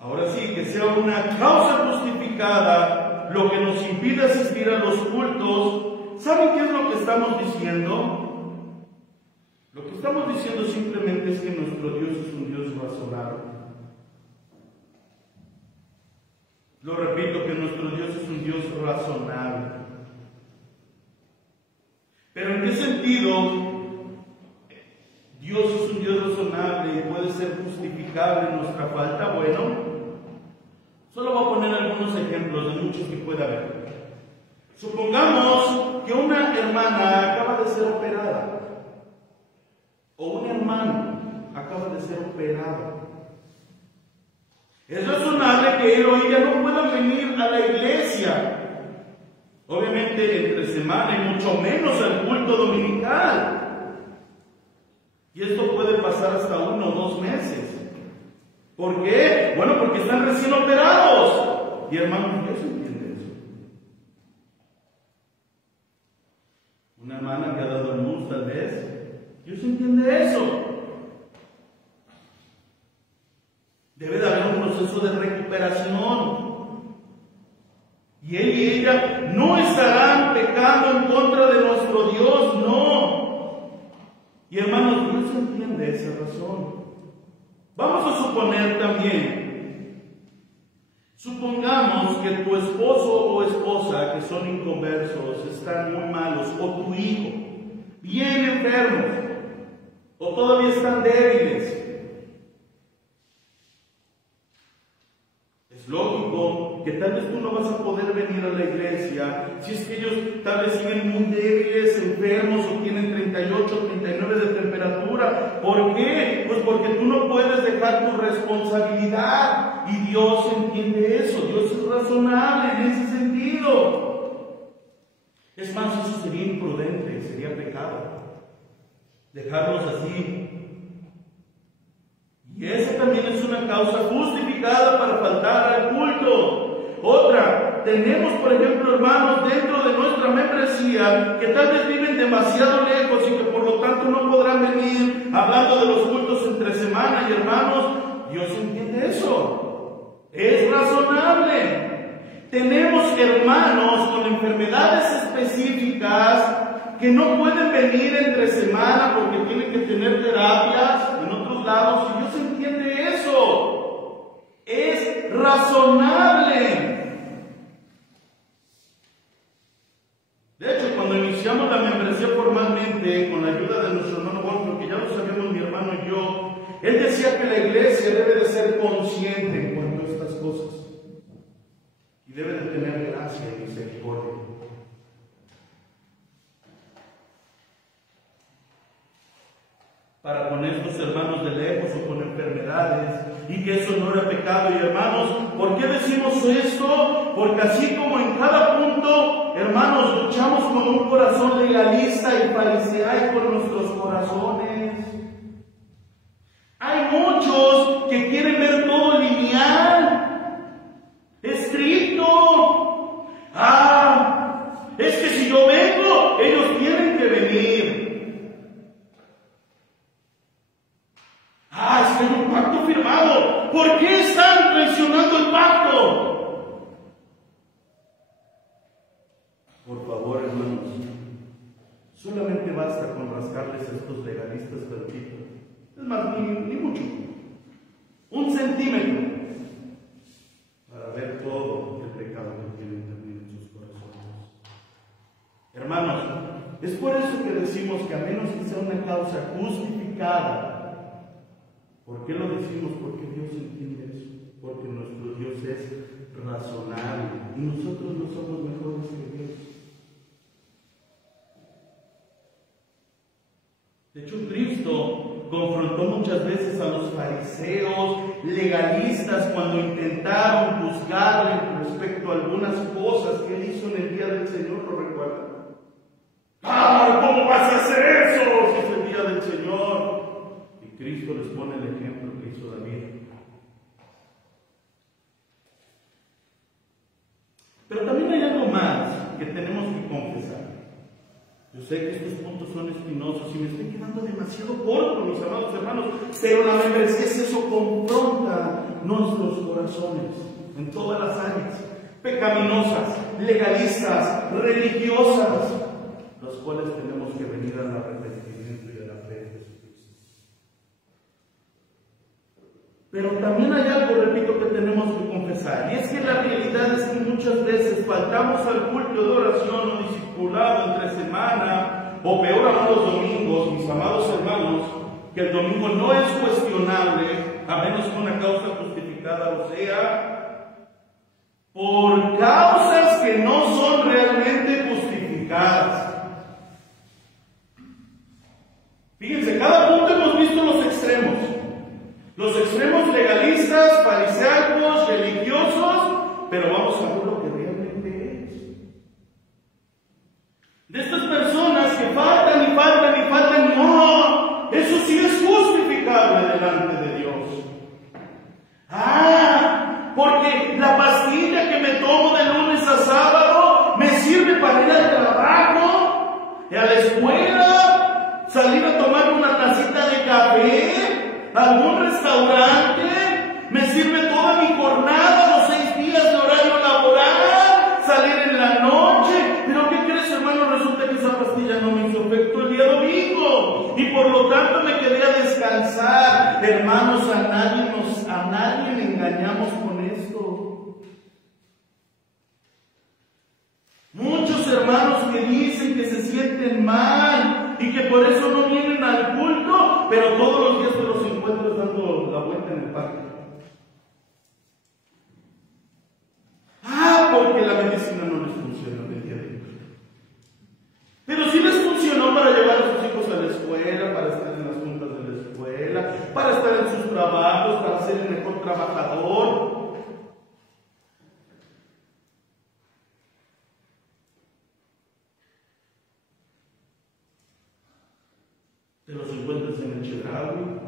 ahora sí, que sea una causa justificada lo que nos impide asistir a los cultos, ¿saben qué es lo que estamos diciendo? Lo que estamos diciendo simplemente es que nuestro Dios es un Dios razonable. Lo repito, que nuestro Dios es un Dios razonable. Pero ¿en qué sentido Dios es un Dios razonable y puede ser justificable nuestra falta? Bueno, solo voy a poner algunos ejemplos de muchos que pueda haber. Supongamos que una hermana acaba de ser operada, o un hermano acaba de ser operado. Es razonable que él o ella no puedan venir a la iglesia, obviamente entre semana y mucho menos al culto dominical. Y esto puede pasar hasta 1 o 2 meses. ¿Por qué? Bueno, porque están recién operados. Y hermano, Dios entiende eso. Una hermana que ha dado luz, tal vez, Dios entiende eso. Debe de haber un proceso de recuperación. Y él y ella no estarán pecando en contra de nuestro Dios, no. Y hermanos, Dios entiende esa razón. Vamos a suponer también, supongamos que tu esposo o esposa, que son inconversos, están muy malos, o tu hijo, bien enfermos, o todavía están débiles. Es lógico que tal vez tú no vas a poder venir a la iglesia, si es que ellos tal vez siguen muy débiles, enfermos o tienen 38, 39 de temperatura. ¿Por qué? Pues porque tú no puedes dejar tu responsabilidad, y Dios entiende eso. Dios es razonable en ese sentido. Es más, eso sería imprudente, sería pecado dejarlos así. Y esa también es una causa justificada para faltar al culto. Otra, tenemos por ejemplo hermanos dentro de nuestra membresía que tal vez viven demasiado lejos y que por lo tanto no podrán venir, hablando de los cultos entre semana. Y hermanos, Dios entiende eso, es razonable. Tenemos hermanos con enfermedades específicas que no pueden venir entre semana porque tienen que tener terapias en otros lados, y Dios entiende eso. Es razonable. De hecho, cuando iniciamos la membresía formalmente, con la ayuda de nuestro hermano Juan, porque ya lo sabíamos mi hermano y yo, él decía que la iglesia debe de ser consciente en cuanto a estas cosas y debe de tener gracia y misericordia. Para con estos hermanos de lejos o con enfermedades, y que eso no era pecado. Y hermanos, ¿por qué decimos esto? Porque así como en cada punto, hermanos, luchamos con un corazón legalista y farisaico en nuestros corazones. Hay muchos que quieren ver todo lineal, estricto. Es que si yo vengo, ellos tienen que venir. Es que hay un pacto firmado. ¿Por qué están traicionando el pacto? Por favor, hermanos, solamente basta con rascarles a estos legalistas tantito. Es más, ni mucho. 1 centímetro para ver todo el pecado que tienen también en sus corazones. Hermanos, es por eso que decimos que a menos que sea una causa justificada. ¿Por qué lo decimos? Porque Dios entiende eso. Porque nuestro Dios es razonable y nosotros no somos mejores que Dios. De hecho, Cristo confrontó muchas veces a los fariseos legalistas cuando intentaron juzgarle respecto a algunas cosas que él hizo en el día del Señor. ¿Lo recuerdan? ¿Cómo vas a hacer eso si es el día del Señor? Cristo les pone el ejemplo que hizo David. Pero también hay algo más que tenemos que confesar. Yo sé que estos puntos son espinosos y me estoy quedando demasiado corto, mis amados hermanos, pero la membresía es eso, confronta nuestros corazones en todas las áreas, pecaminosas, legalistas, religiosas, las cuales tenemos que venir al arrepentimiento y a la fe de Jesucristo. Pero también hay algo, repito, que tenemos que confesar, y es que la realidad es que muchas veces faltamos al culto de oración o discipulado entre semana, o peor aún los domingos, mis amados hermanos, que el domingo no es cuestionable, a menos que una causa justificada lo sea, por causas que no son realmente justificadas. Fíjense, cada punto hemos visto los extremos. Los extremos legalistas, fariseos, religiosos, pero vamos a ver lo que realmente es. De estas personas que faltan y faltan y faltan, no, eso sí es justificable delante de Dios. Porque la pastilla que me tomo de lunes a sábado me sirve para ir al trabajo, a la escuela, salir a tomar una tacita de café, algún restaurante, me sirve toda mi jornada, los 6 días de horario laboral, salir en la noche. Pero ¿qué crees, hermano? Resulta que esa pastilla no me hizo efecto el día domingo y por lo tanto me quedé a descansar. Hermanos, a nadie le engañamos con esto. Muchos hermanos que dicen que se sienten mal y que por eso no vienen al culto, pero todos los días te los encuentras dando la vuelta en el parque. estar en sus trabajos, para ser el mejor trabajador. Te los encuentras en el Chedraui,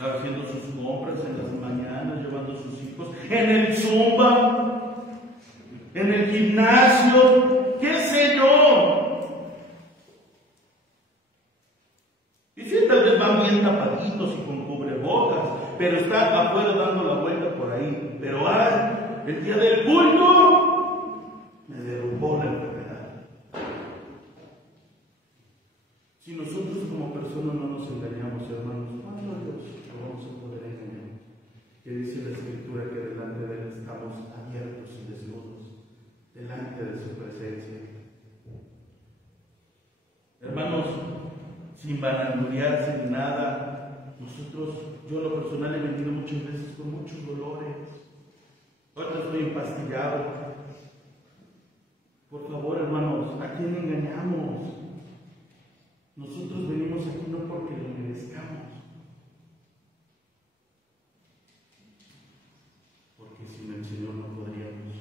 haciendo sus compras en las mañanas, llevando a sus hijos, en el Zumba, en el gimnasio, qué sé yo. Y sí, tal vez van bien tapaditos y con cubrebocas, pero están afuera dando la vuelta por ahí. Pero el día del culto me derrumbó la enfermedad. Si nosotros como personas no nos engañamos, hermanos, ¿cuándo a Dios lo vamos a poder engañar? Que dice la Escritura que delante de Él estamos abiertos y desnudos, delante de su presencia. Hermanos, sin vanagloriarse ni nada, yo lo personal he venido muchas veces con muchos dolores. Ahora estoy empastillado. Por favor, hermanos, ¿a quién engañamos? Nosotros venimos aquí no porque lo merezcamos, porque sin el Señor no podríamos.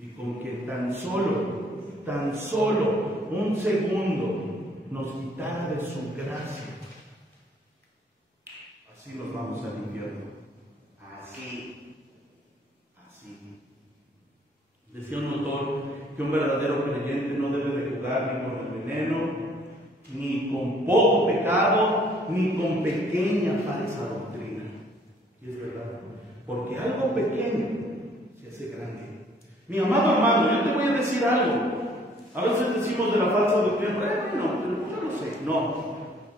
Y con que tan solo un segundo nos quitara de su gracia, así nos vamos al infierno. Así. Decía un autor que un verdadero creyente no debe de jugar ni con el veneno, ni con poco pecado, ni con pequeña falsa doctrina. Y es verdad, porque algo pequeño se hace grande. Mi amado hermano, yo te voy a decir algo. A veces decimos de la falsa doctrina, bueno, yo no sé, no.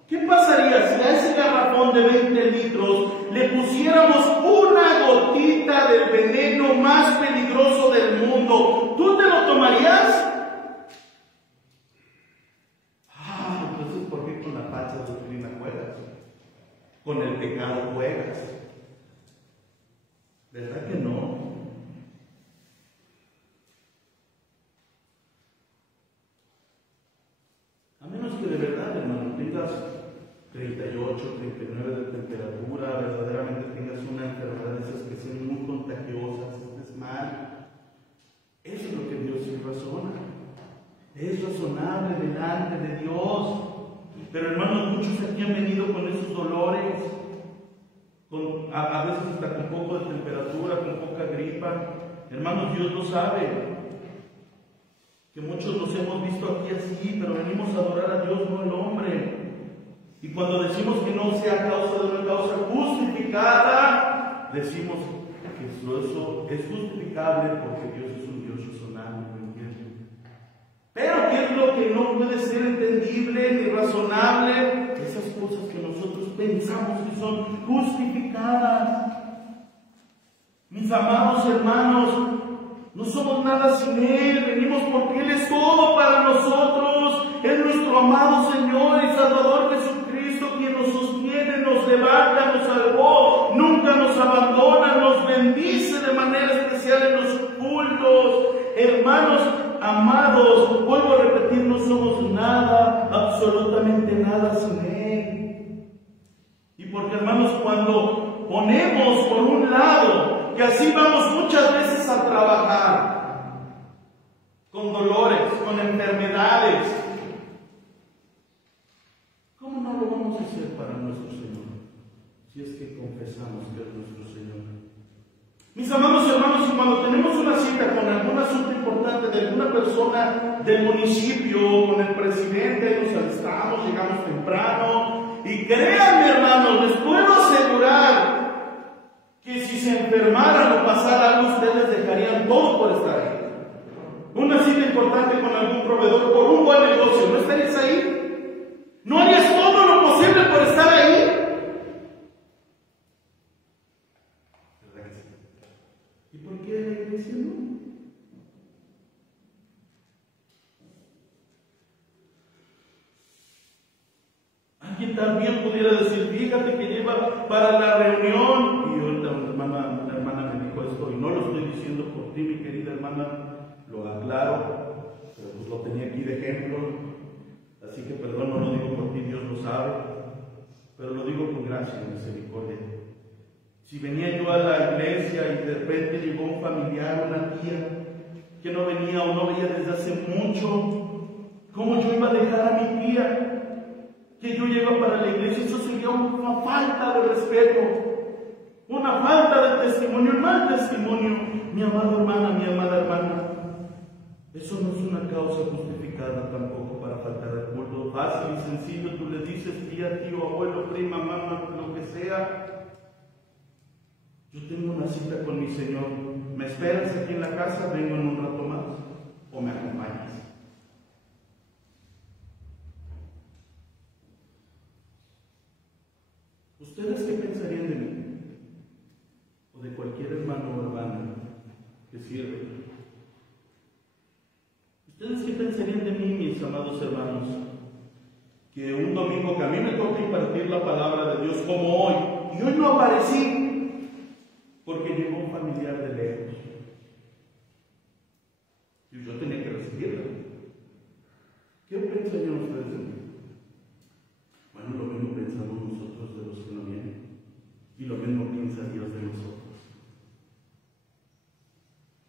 ¿Qué pasaría si a ese garrafón de 20 litros le pusiéramos una gotita del veneno más peligroso del mundo? ¿Tú te lo tomarías? Entonces, ¿por qué con la falsa doctrina juegas? Con el pecado juegas. ¿Verdad que no? A menos que de verdad, hermano, tengas 38, 39 de temperatura, verdaderamente tengas una enfermedad de esas que son muy contagiosas, estés mal. Eso es lo que Dios sí razona. Es razonable delante de Dios. Pero hermanos, muchos aquí han venido con esos dolores, a veces hasta con poco de temperatura, con poca gripa. Hermanos, Dios lo sabe. Que muchos nos hemos visto aquí así, pero venimos a adorar a Dios, no al hombre. Y cuando decimos que no sea causa de una causa justificada, decimos que eso es justificable porque Dios es un Dios razonable, ¿me entienden? Pero ¿qué es lo que no puede ser entendible ni razonable? Esas cosas que nosotros pensamos que son justificadas. Mis amados hermanos, no somos nada sin Él, venimos porque Él es todo para nosotros. Es nuestro amado Señor y Salvador Jesucristo quien nos sostiene, nos levanta, nos salvó, nunca nos abandona, nos bendice de manera especial en los cultos. Hermanos amados, vuelvo a repetir, no somos nada, absolutamente nada sin Él. Y porque, hermanos, cuando ponemos por un lado que así vamos muchas veces a trabajar, con dolores, con enfermedades, ¿cómo no lo vamos a hacer para nuestro Señor? Si es que confesamos que es nuestro Señor. Mis amados hermanos, y cuando tenemos una cita con algún asunto importante de alguna persona del municipio, con el presidente, nos alistamos, llegamos temprano, y créanme, hermanos, les puedo asegurar que si se enfermaran o pasara algo, ustedes dejarían todo por estar ahí. Una cita importante con algún proveedor por un buen negocio, ¿no estarías ahí? ¿No harías todo lo posible por estar ahí? ¿Verdad que sí? ¿Y por qué la iglesia no? Alguien también pudiera decir, fíjate que lleva para la reunión. Y ahorita una hermana me dijo esto, y no lo estoy diciendo por ti, mi querida hermana, lo aclaro, pero pues lo tenía aquí de ejemplo, así que perdón, no lo digo por ti, Dios lo sabe. pero lo digo con gracia y misericordia. Si venía yo a la iglesia y de repente llegó un familiar, una tía, que no venía o no veía desde hace mucho, ¿cómo yo iba a dejar a mi tía? Que yo llego para la iglesia, eso sería una falta de respeto, una falta de testimonio, un mal testimonio. Mi amada hermana, mi amada hermana, eso no es una causa justificada tampoco para faltar al culto. Fácil y sencillo, tú le dices, tía, tío, abuelo, prima, mamá, lo que sea. Yo tengo una cita con mi Señor. ¿Me esperas aquí en la casa? Vengo en un rato más. ¿O me acompañas? ¿Ustedes qué pensarían de mí? O de cualquier hermano o hermana que sirve. ¿Ustedes qué pensarían de mí, mis amados hermanos? Que un domingo que a mí me toca impartir la palabra de Dios como hoy, y hoy no aparecí, porque llegó un familiar de lejos. Y yo tenía que recibirla. ¿Qué pensarían ustedes de mí? Bueno, lo mismo pensamos nosotros de los que no vienen. Y lo mismo piensa Dios de nosotros.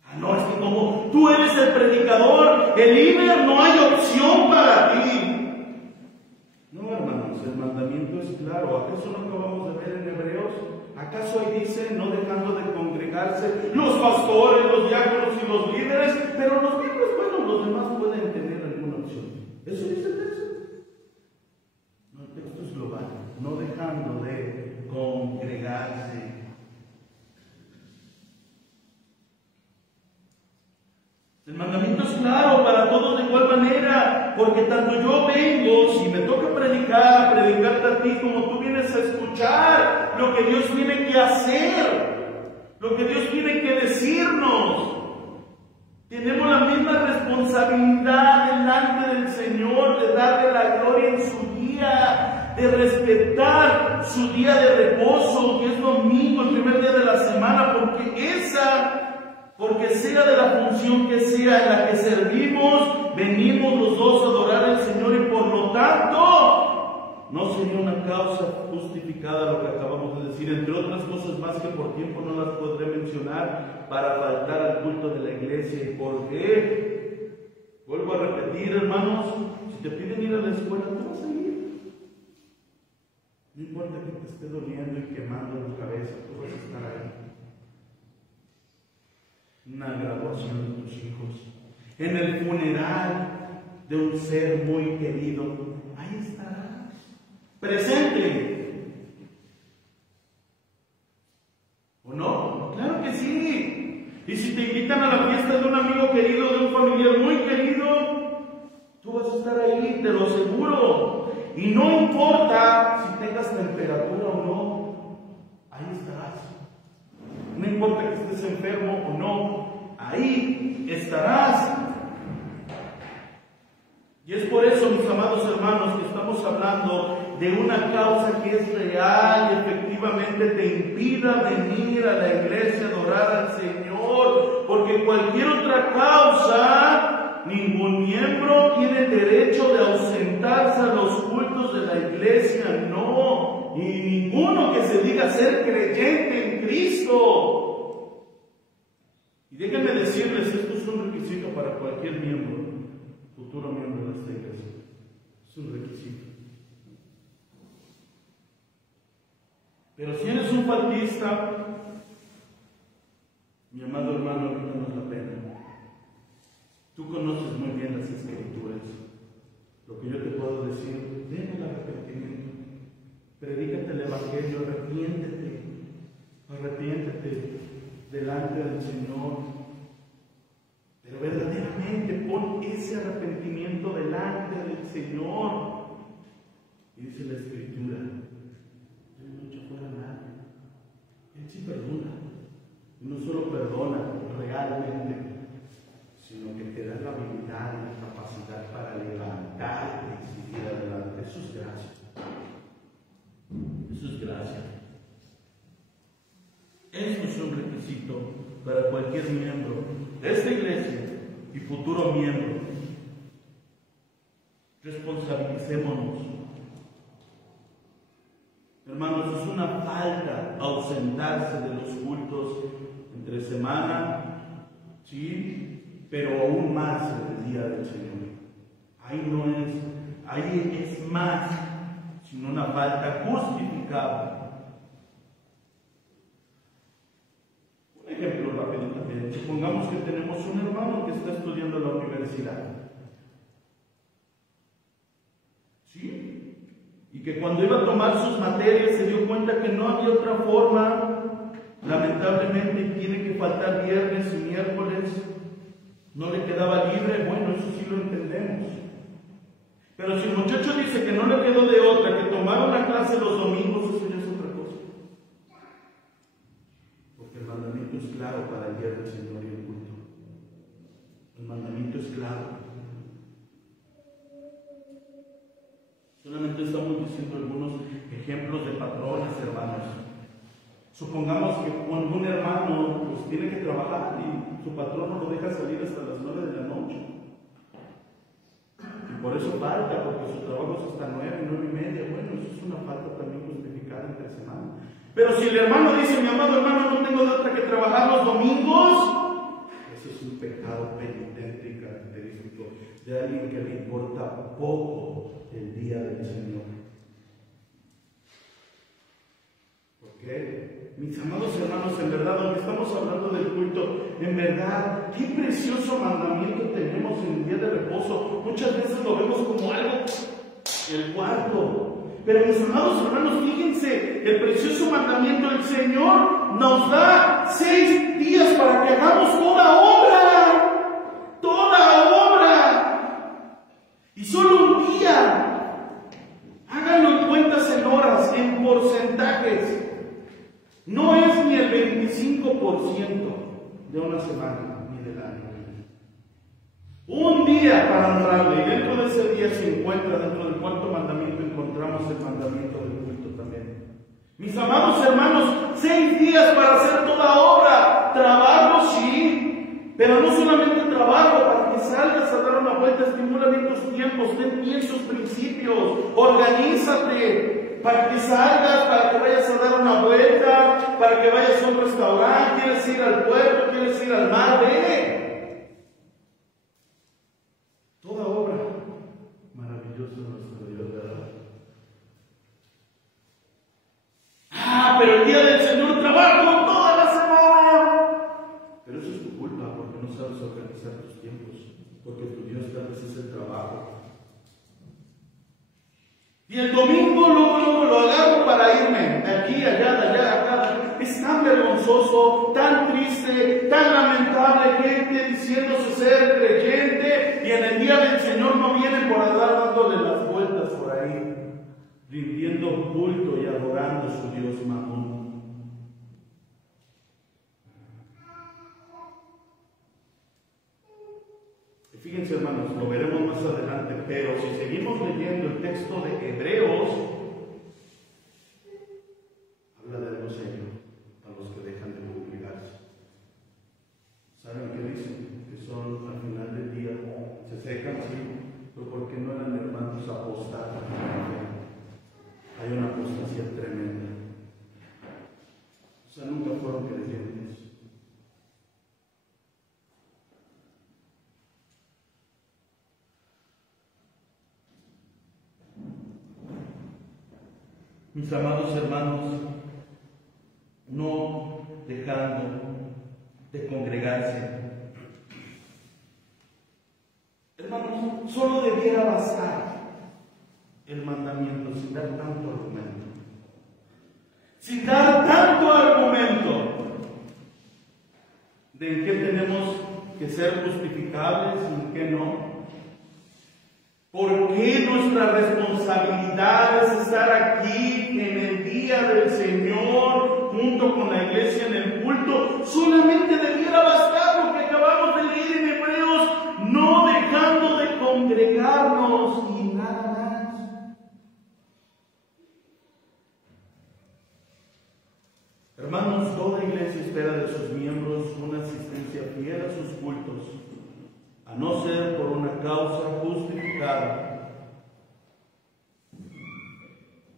Ah, no, es que como tú eres el predicador, el líder, no hay opción para ti. No, hermanos, el mandamiento es claro. ¿Acaso no acabamos de ver en Hebreos? ¿Acaso ahí dice, no dejando de congregarse, los pastores, los diáconos y los líderes? Pero los líderes, bueno, los demás pueden tener alguna opción. ¿Eso dice el texto? No, el texto es global. No dejando de congregarse. El mandamiento es claro para todos de igual manera, porque tanto yo vengo, si me toca predicarte a ti, como tú vienes a escuchar lo que Dios tiene que hacer, lo que Dios tiene que decirnos. Tenemos la misma responsabilidad delante del Señor de darle la gloria en su día, de respetar su día de reposo, que es domingo, el primer día de la semana, porque sea de la función que sea en la que servimos, venimos los dos a adorar al Señor y por lo tanto no sería una causa justificada lo que acabamos de decir, entre otras cosas más que por tiempo no las podré mencionar, para faltar al culto de la iglesia. ¿Y por qué? Vuelvo a repetir, hermanos, si te piden ir a la escuela, tú vas a ir. No importa que te esté doliendo y quemando la cabeza, tú vas a estar ahí. Una graduación de tus hijos, en el funeral de un ser muy querido, ahí estarás, presente. ¿O no? Claro que sí. Y si te invitan a la fiesta de un amigo querido, de un familiar muy querido, tú vas a estar ahí, te lo aseguro. Y no importa si tengas temperatura o no, ahí estarás. No importa que estés enfermo o no, ahí estarás. Y es por eso, mis amados hermanos, que estamos hablando de una causa que es real y efectivamente te impida venir a la iglesia a adorar al Señor, porque cualquier otra causa, ningún miembro tiene derecho de ausentarse a los cultos de la iglesia, no. Y ninguno que se diga ser creyente en Cristo. Y déjenme decirles, esto es un requisito para cualquier miembro, futuro miembro de esta iglesia. Es un requisito. Pero si eres un faltista, mi amado hermano, no tengas la pena. Tú conoces muy bien las Escrituras. Lo que yo te puedo decir, ven al arrepentimiento. Predícate el Evangelio, arrepiéntete delante del Señor. Pero verdaderamente pon ese arrepentimiento delante del Señor. Y dice la Escritura, Él no echa fuera a nadie. Él sí perdona. Y no solo perdona realmente, sino que te da la habilidad y la capacidad para levantarte y seguir adelante. Eso es gracia. Eso es gracia. Eso es un requisito para cualquier miembro de esta iglesia y futuro miembro. Responsabilicémonos. Hermanos, es una falta ausentarse de los cultos entre semana, ¿sí? Pero aún más en el día del Señor. Ahí es más, sino una falta justificable. Un ejemplo rápido también. Supongamos que tenemos un hermano que está estudiando en la universidad. ¿Sí? Y que cuando iba a tomar sus materias se dio cuenta que no había otra forma. Lamentablemente tiene que faltar viernes y miércoles. No le quedaba libre. Bueno, eso sí lo entendemos. Pero si el muchacho dice que no le quedó de otra que tomar una clase los domingos, eso ya es otra cosa. Porque el mandamiento es claro para el día del Señor y el culto. El mandamiento es claro. Solamente estamos diciendo algunos ejemplos de patrones, hermanos. Supongamos que cuando un hermano pues tiene que trabajar y su patrón no lo deja salir hasta las 9 de la noche. Y por eso falta, porque su trabajo es hasta 9, 9:30. Bueno, eso es una falta también justificada entre semana. Pero si el hermano dice, mi amado hermano, no tengo de otra que trabajar los domingos, eso es un pecado penitente y característico de alguien que le importa poco el día del Señor. ¿Por qué? Mis amados hermanos, en verdad, aunque estamos hablando del culto, en verdad, qué precioso mandamiento tenemos en el día de reposo. Muchas veces lo vemos como algo, el cuarto. Pero mis amados hermanos, fíjense, el precioso mandamiento del Señor nos da 6 días para que hagamos toda obra. Toda obra. Y solo un día. Háganlo en cuentas en horas, en porcentajes. No es ni el 25% de una semana, ni del año. Un día para honrarle, y dentro de ese día se encuentra, dentro del cuarto mandamiento, encontramos el mandamiento del culto también. Mis amados hermanos, 6 días para hacer toda obra. Trabajo, sí, pero no solamente trabajo, para que salgas a dar una vuelta, estimula bien tus tiempos, ten bien tus principios, organízate. Para que salgas, para que vayas a dar una vuelta, para que vayas a un restaurante, quieres ir al puerto, quieres ir al mar, ve. Toda obra, maravilloso nuestro Dios, ¿verdad? Pero el día del Señor trabajo toda la semana. Pero eso es tu culpa, porque no sabes organizar tus tiempos, porque tu Dios tal vez es el trabajo. Y el domingo luego lo agarro para irme de aquí, allá, de allá, acá. Es tan vergonzoso, tan triste, tan lamentable, gente diciéndose ser creyente y en el día del Señor no vienen por andar dándole las vueltas por ahí, rindiendo culto y adorando a su Dios Mamón. Fíjense, hermanos, lo veremos más adelante, pero si seguimos leyendo el texto de Hebreos, habla de algo serio a los que dejan de congregarse. ¿Saben qué dicen? Que son al final del día, se secan, sí, pero porque no eran hermanos apostados. Hay una apostasía tremenda. O sea, nunca fueron creyentes. Mis amados hermanos, no dejando de congregarse. Hermanos, solo debiera bastar el mandamiento sin dar tanto argumento. Sin dar tanto argumento de en qué tenemos que ser justificables y en qué no. ¿Por qué nuestra responsabilidad es estar aquí en el día del Señor junto con la iglesia en el culto? Solamente debiera bastar lo que acabamos de leer en Hebreos, no dejando de congregarnos y nada más. Hermanos, toda iglesia espera de sus miembros una asistencia fiel a sus cultos, a no ser por una causa justificada.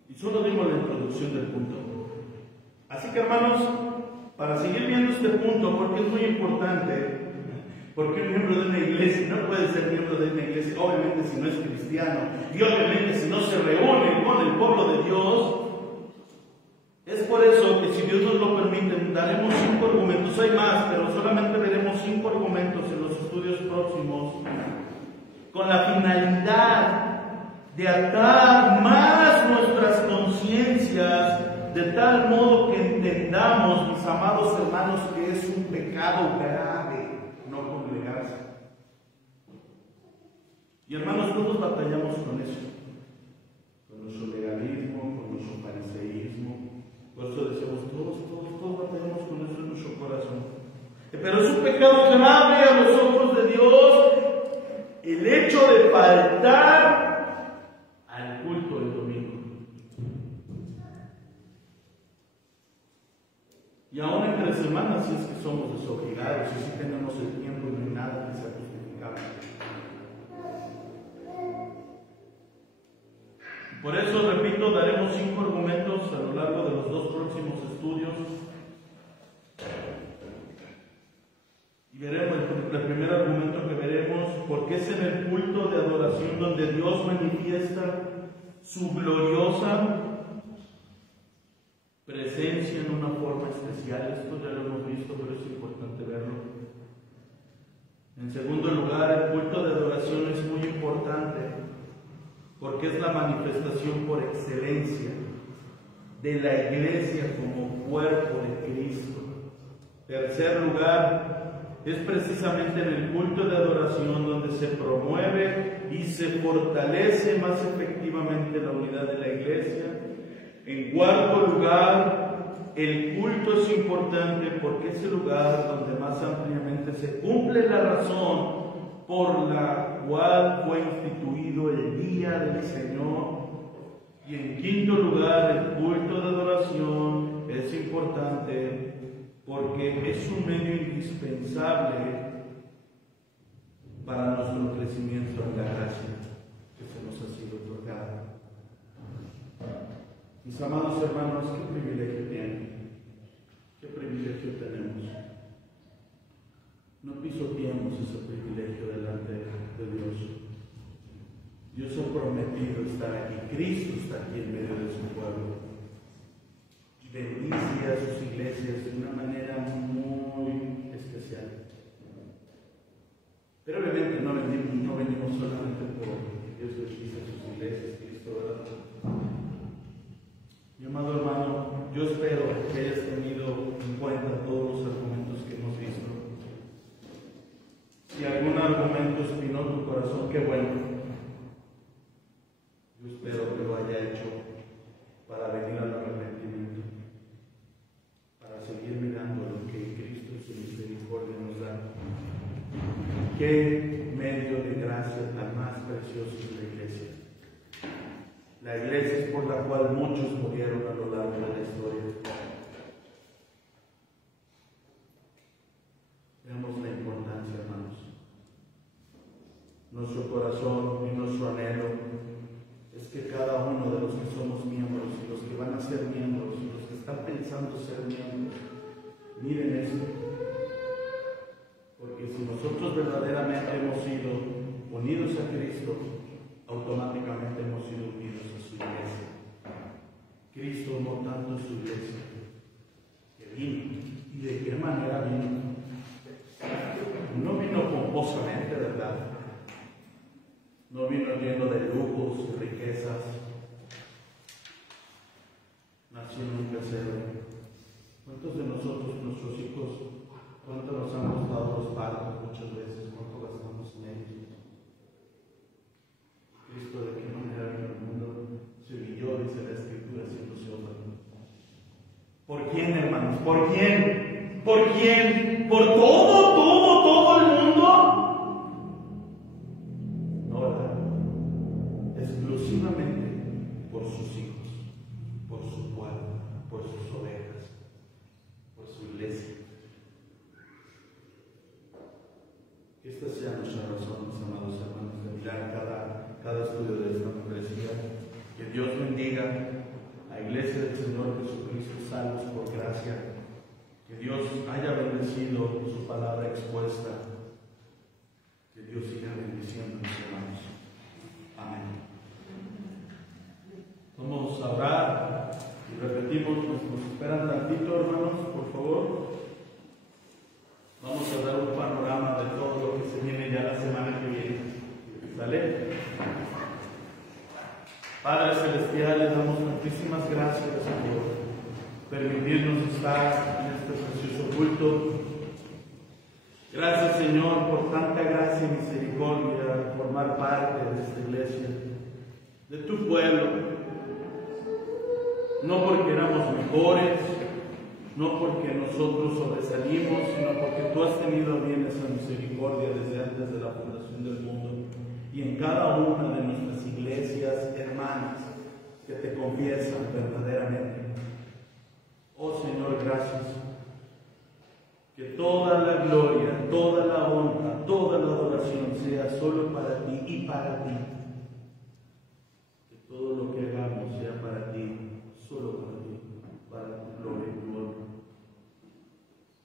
Y Solo dimos la introducción del punto. Así que, hermanos, para seguir viendo este punto, porque es muy importante, porque un miembro de una iglesia no puede ser miembro de una iglesia, obviamente si no es cristiano, y obviamente si no se reúne con el pueblo de Dios. Es por eso que, si Dios nos lo permite, daremos 5 argumentos. Hay más, pero solamente veremos 5 argumentos en los estudios próximos, con la finalidad de atar más nuestras conciencias, de tal modo que entendamos, mis amados hermanos, que es un pecado grave no congregarse. Y hermanos, todos batallamos con eso, con nuestro legalismo, con nuestro fariseísmo. Por eso decimos, todos batallamos con eso en nuestro corazón. Pero es un pecado grave a los ojos de Dios el hecho de faltar al culto del domingo. Y aún entre semanas, si es que somos desobligados, y si tenemos el tiempo y no hay nada que sea justificable. Por eso, repito, daremos 5 argumentos a lo largo de los 2 próximos estudios. Y veremos, el primer argumento que veremos, porque es en el culto de adoración donde Dios manifiesta su gloriosa presencia en una forma especial. Esto ya lo hemos visto, pero es importante verlo. En segundo lugar, el culto de adoración es muy importante porque es la manifestación por excelencia de la iglesia como cuerpo de Cristo. Tercer lugar, es precisamente en el culto de adoración donde se promueve y se fortalece más efectivamente la unidad de la iglesia. En cuarto lugar, el culto es importante porque es el lugar donde más ampliamente se cumple la razón por la cual fue instituido el día del Señor. Y en quinto lugar, el culto de adoración es importante porque es un medio indispensable para nuestro crecimiento en la gracia que se nos ha sido otorgada. Mis amados hermanos, qué privilegio tienen, qué privilegio tenemos. No pisoteemos ese privilegio delante de Dios. Dios ha prometido estar aquí, Cristo está aquí en medio de su pueblo. Bendice a sus iglesias de una manera muy especial. Pero obviamente no venimos solamente porque Dios bendice a sus iglesias, Cristo, ¿verdad? Mi amado hermano, yo espero que hayas tenido en cuenta todos los argumentos que hemos visto. Si algún argumento espinó tu corazón, qué bueno. Yo espero que lo haya hecho para venir al arrepentimiento, para seguir mirando lo que Cristo en su misericordia nos da. Qué medio de gracia tan más precioso es la iglesia. La iglesia es por la cual muchos murieron a lo largo de la historia. Veamos la importancia, hermanos. Nuestro corazón y nuestro anhelo es que cada uno de los que somos miembros y los que van a ser miembros y los que están pensando ser miembros, miren esto. Porque si nosotros verdaderamente hemos sido unidos a Cristo, automáticamente hemos sido unidos a su iglesia. Cristo no tanto su iglesia, que vino. ¿Y de qué manera vino? No vino pomposamente, ¿verdad? No vino lleno de lujos y riquezas. Nació en un pesebre. ¿Cuántos de nosotros, nuestros hijos, cuánto nos han costado los partos muchas veces? ¿Cuánto gastamos en ellos? Cristo, de qué manera vino al mundo, se humilló, dice la Escritura, haciéndose hombre. ¿Por quién, hermanos? ¿Por quién? ¿Por quién? ¿Por todo el mundo? No, ¿verdad? Exclusivamente por sus hijos, por su pueblo, por sus ovejas, por su iglesia. Que esta sea nuestra razón, mis amados hermanos, de mirar cada estudio de esta membresía. Que Dios bendiga iglesia del Señor Jesucristo, salvos por gracia. Que Dios haya bendecido su palabra expuesta. Que Dios siga bendiciendo, mis hermanos. Amén. Vamos a orar y repetimos, nos esperan tantito, hermanos, por favor. Vamos a dar un panorama de todo lo que se viene ya la semana que viene. ¿Sale? Padre Celestial, le damos muchísimas gracias por permitirnos estar en este precioso culto. Gracias, Señor, por tanta gracia y misericordia de formar parte de esta iglesia, de tu pueblo. No porque éramos mejores, no porque nosotros sobresalimos, sino porque tú has tenido bien esa misericordia desde antes de la fundación del mundo. Y en cada una de nuestras iglesias hermanas que te confiesan verdaderamente. Oh Señor, gracias. Que toda la gloria, toda la honra, toda la adoración sea solo para ti y para ti. Que todo lo que hagamos sea para ti, solo para ti, para tu gloria y tu honra.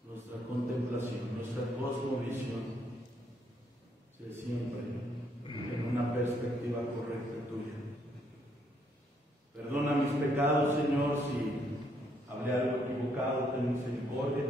Nuestra contemplación, nuestra cosmovisión sea siempre en una perspectiva correcta tuya. Perdona mis pecados, Señor, si hablé algo equivocado, ten misericordia.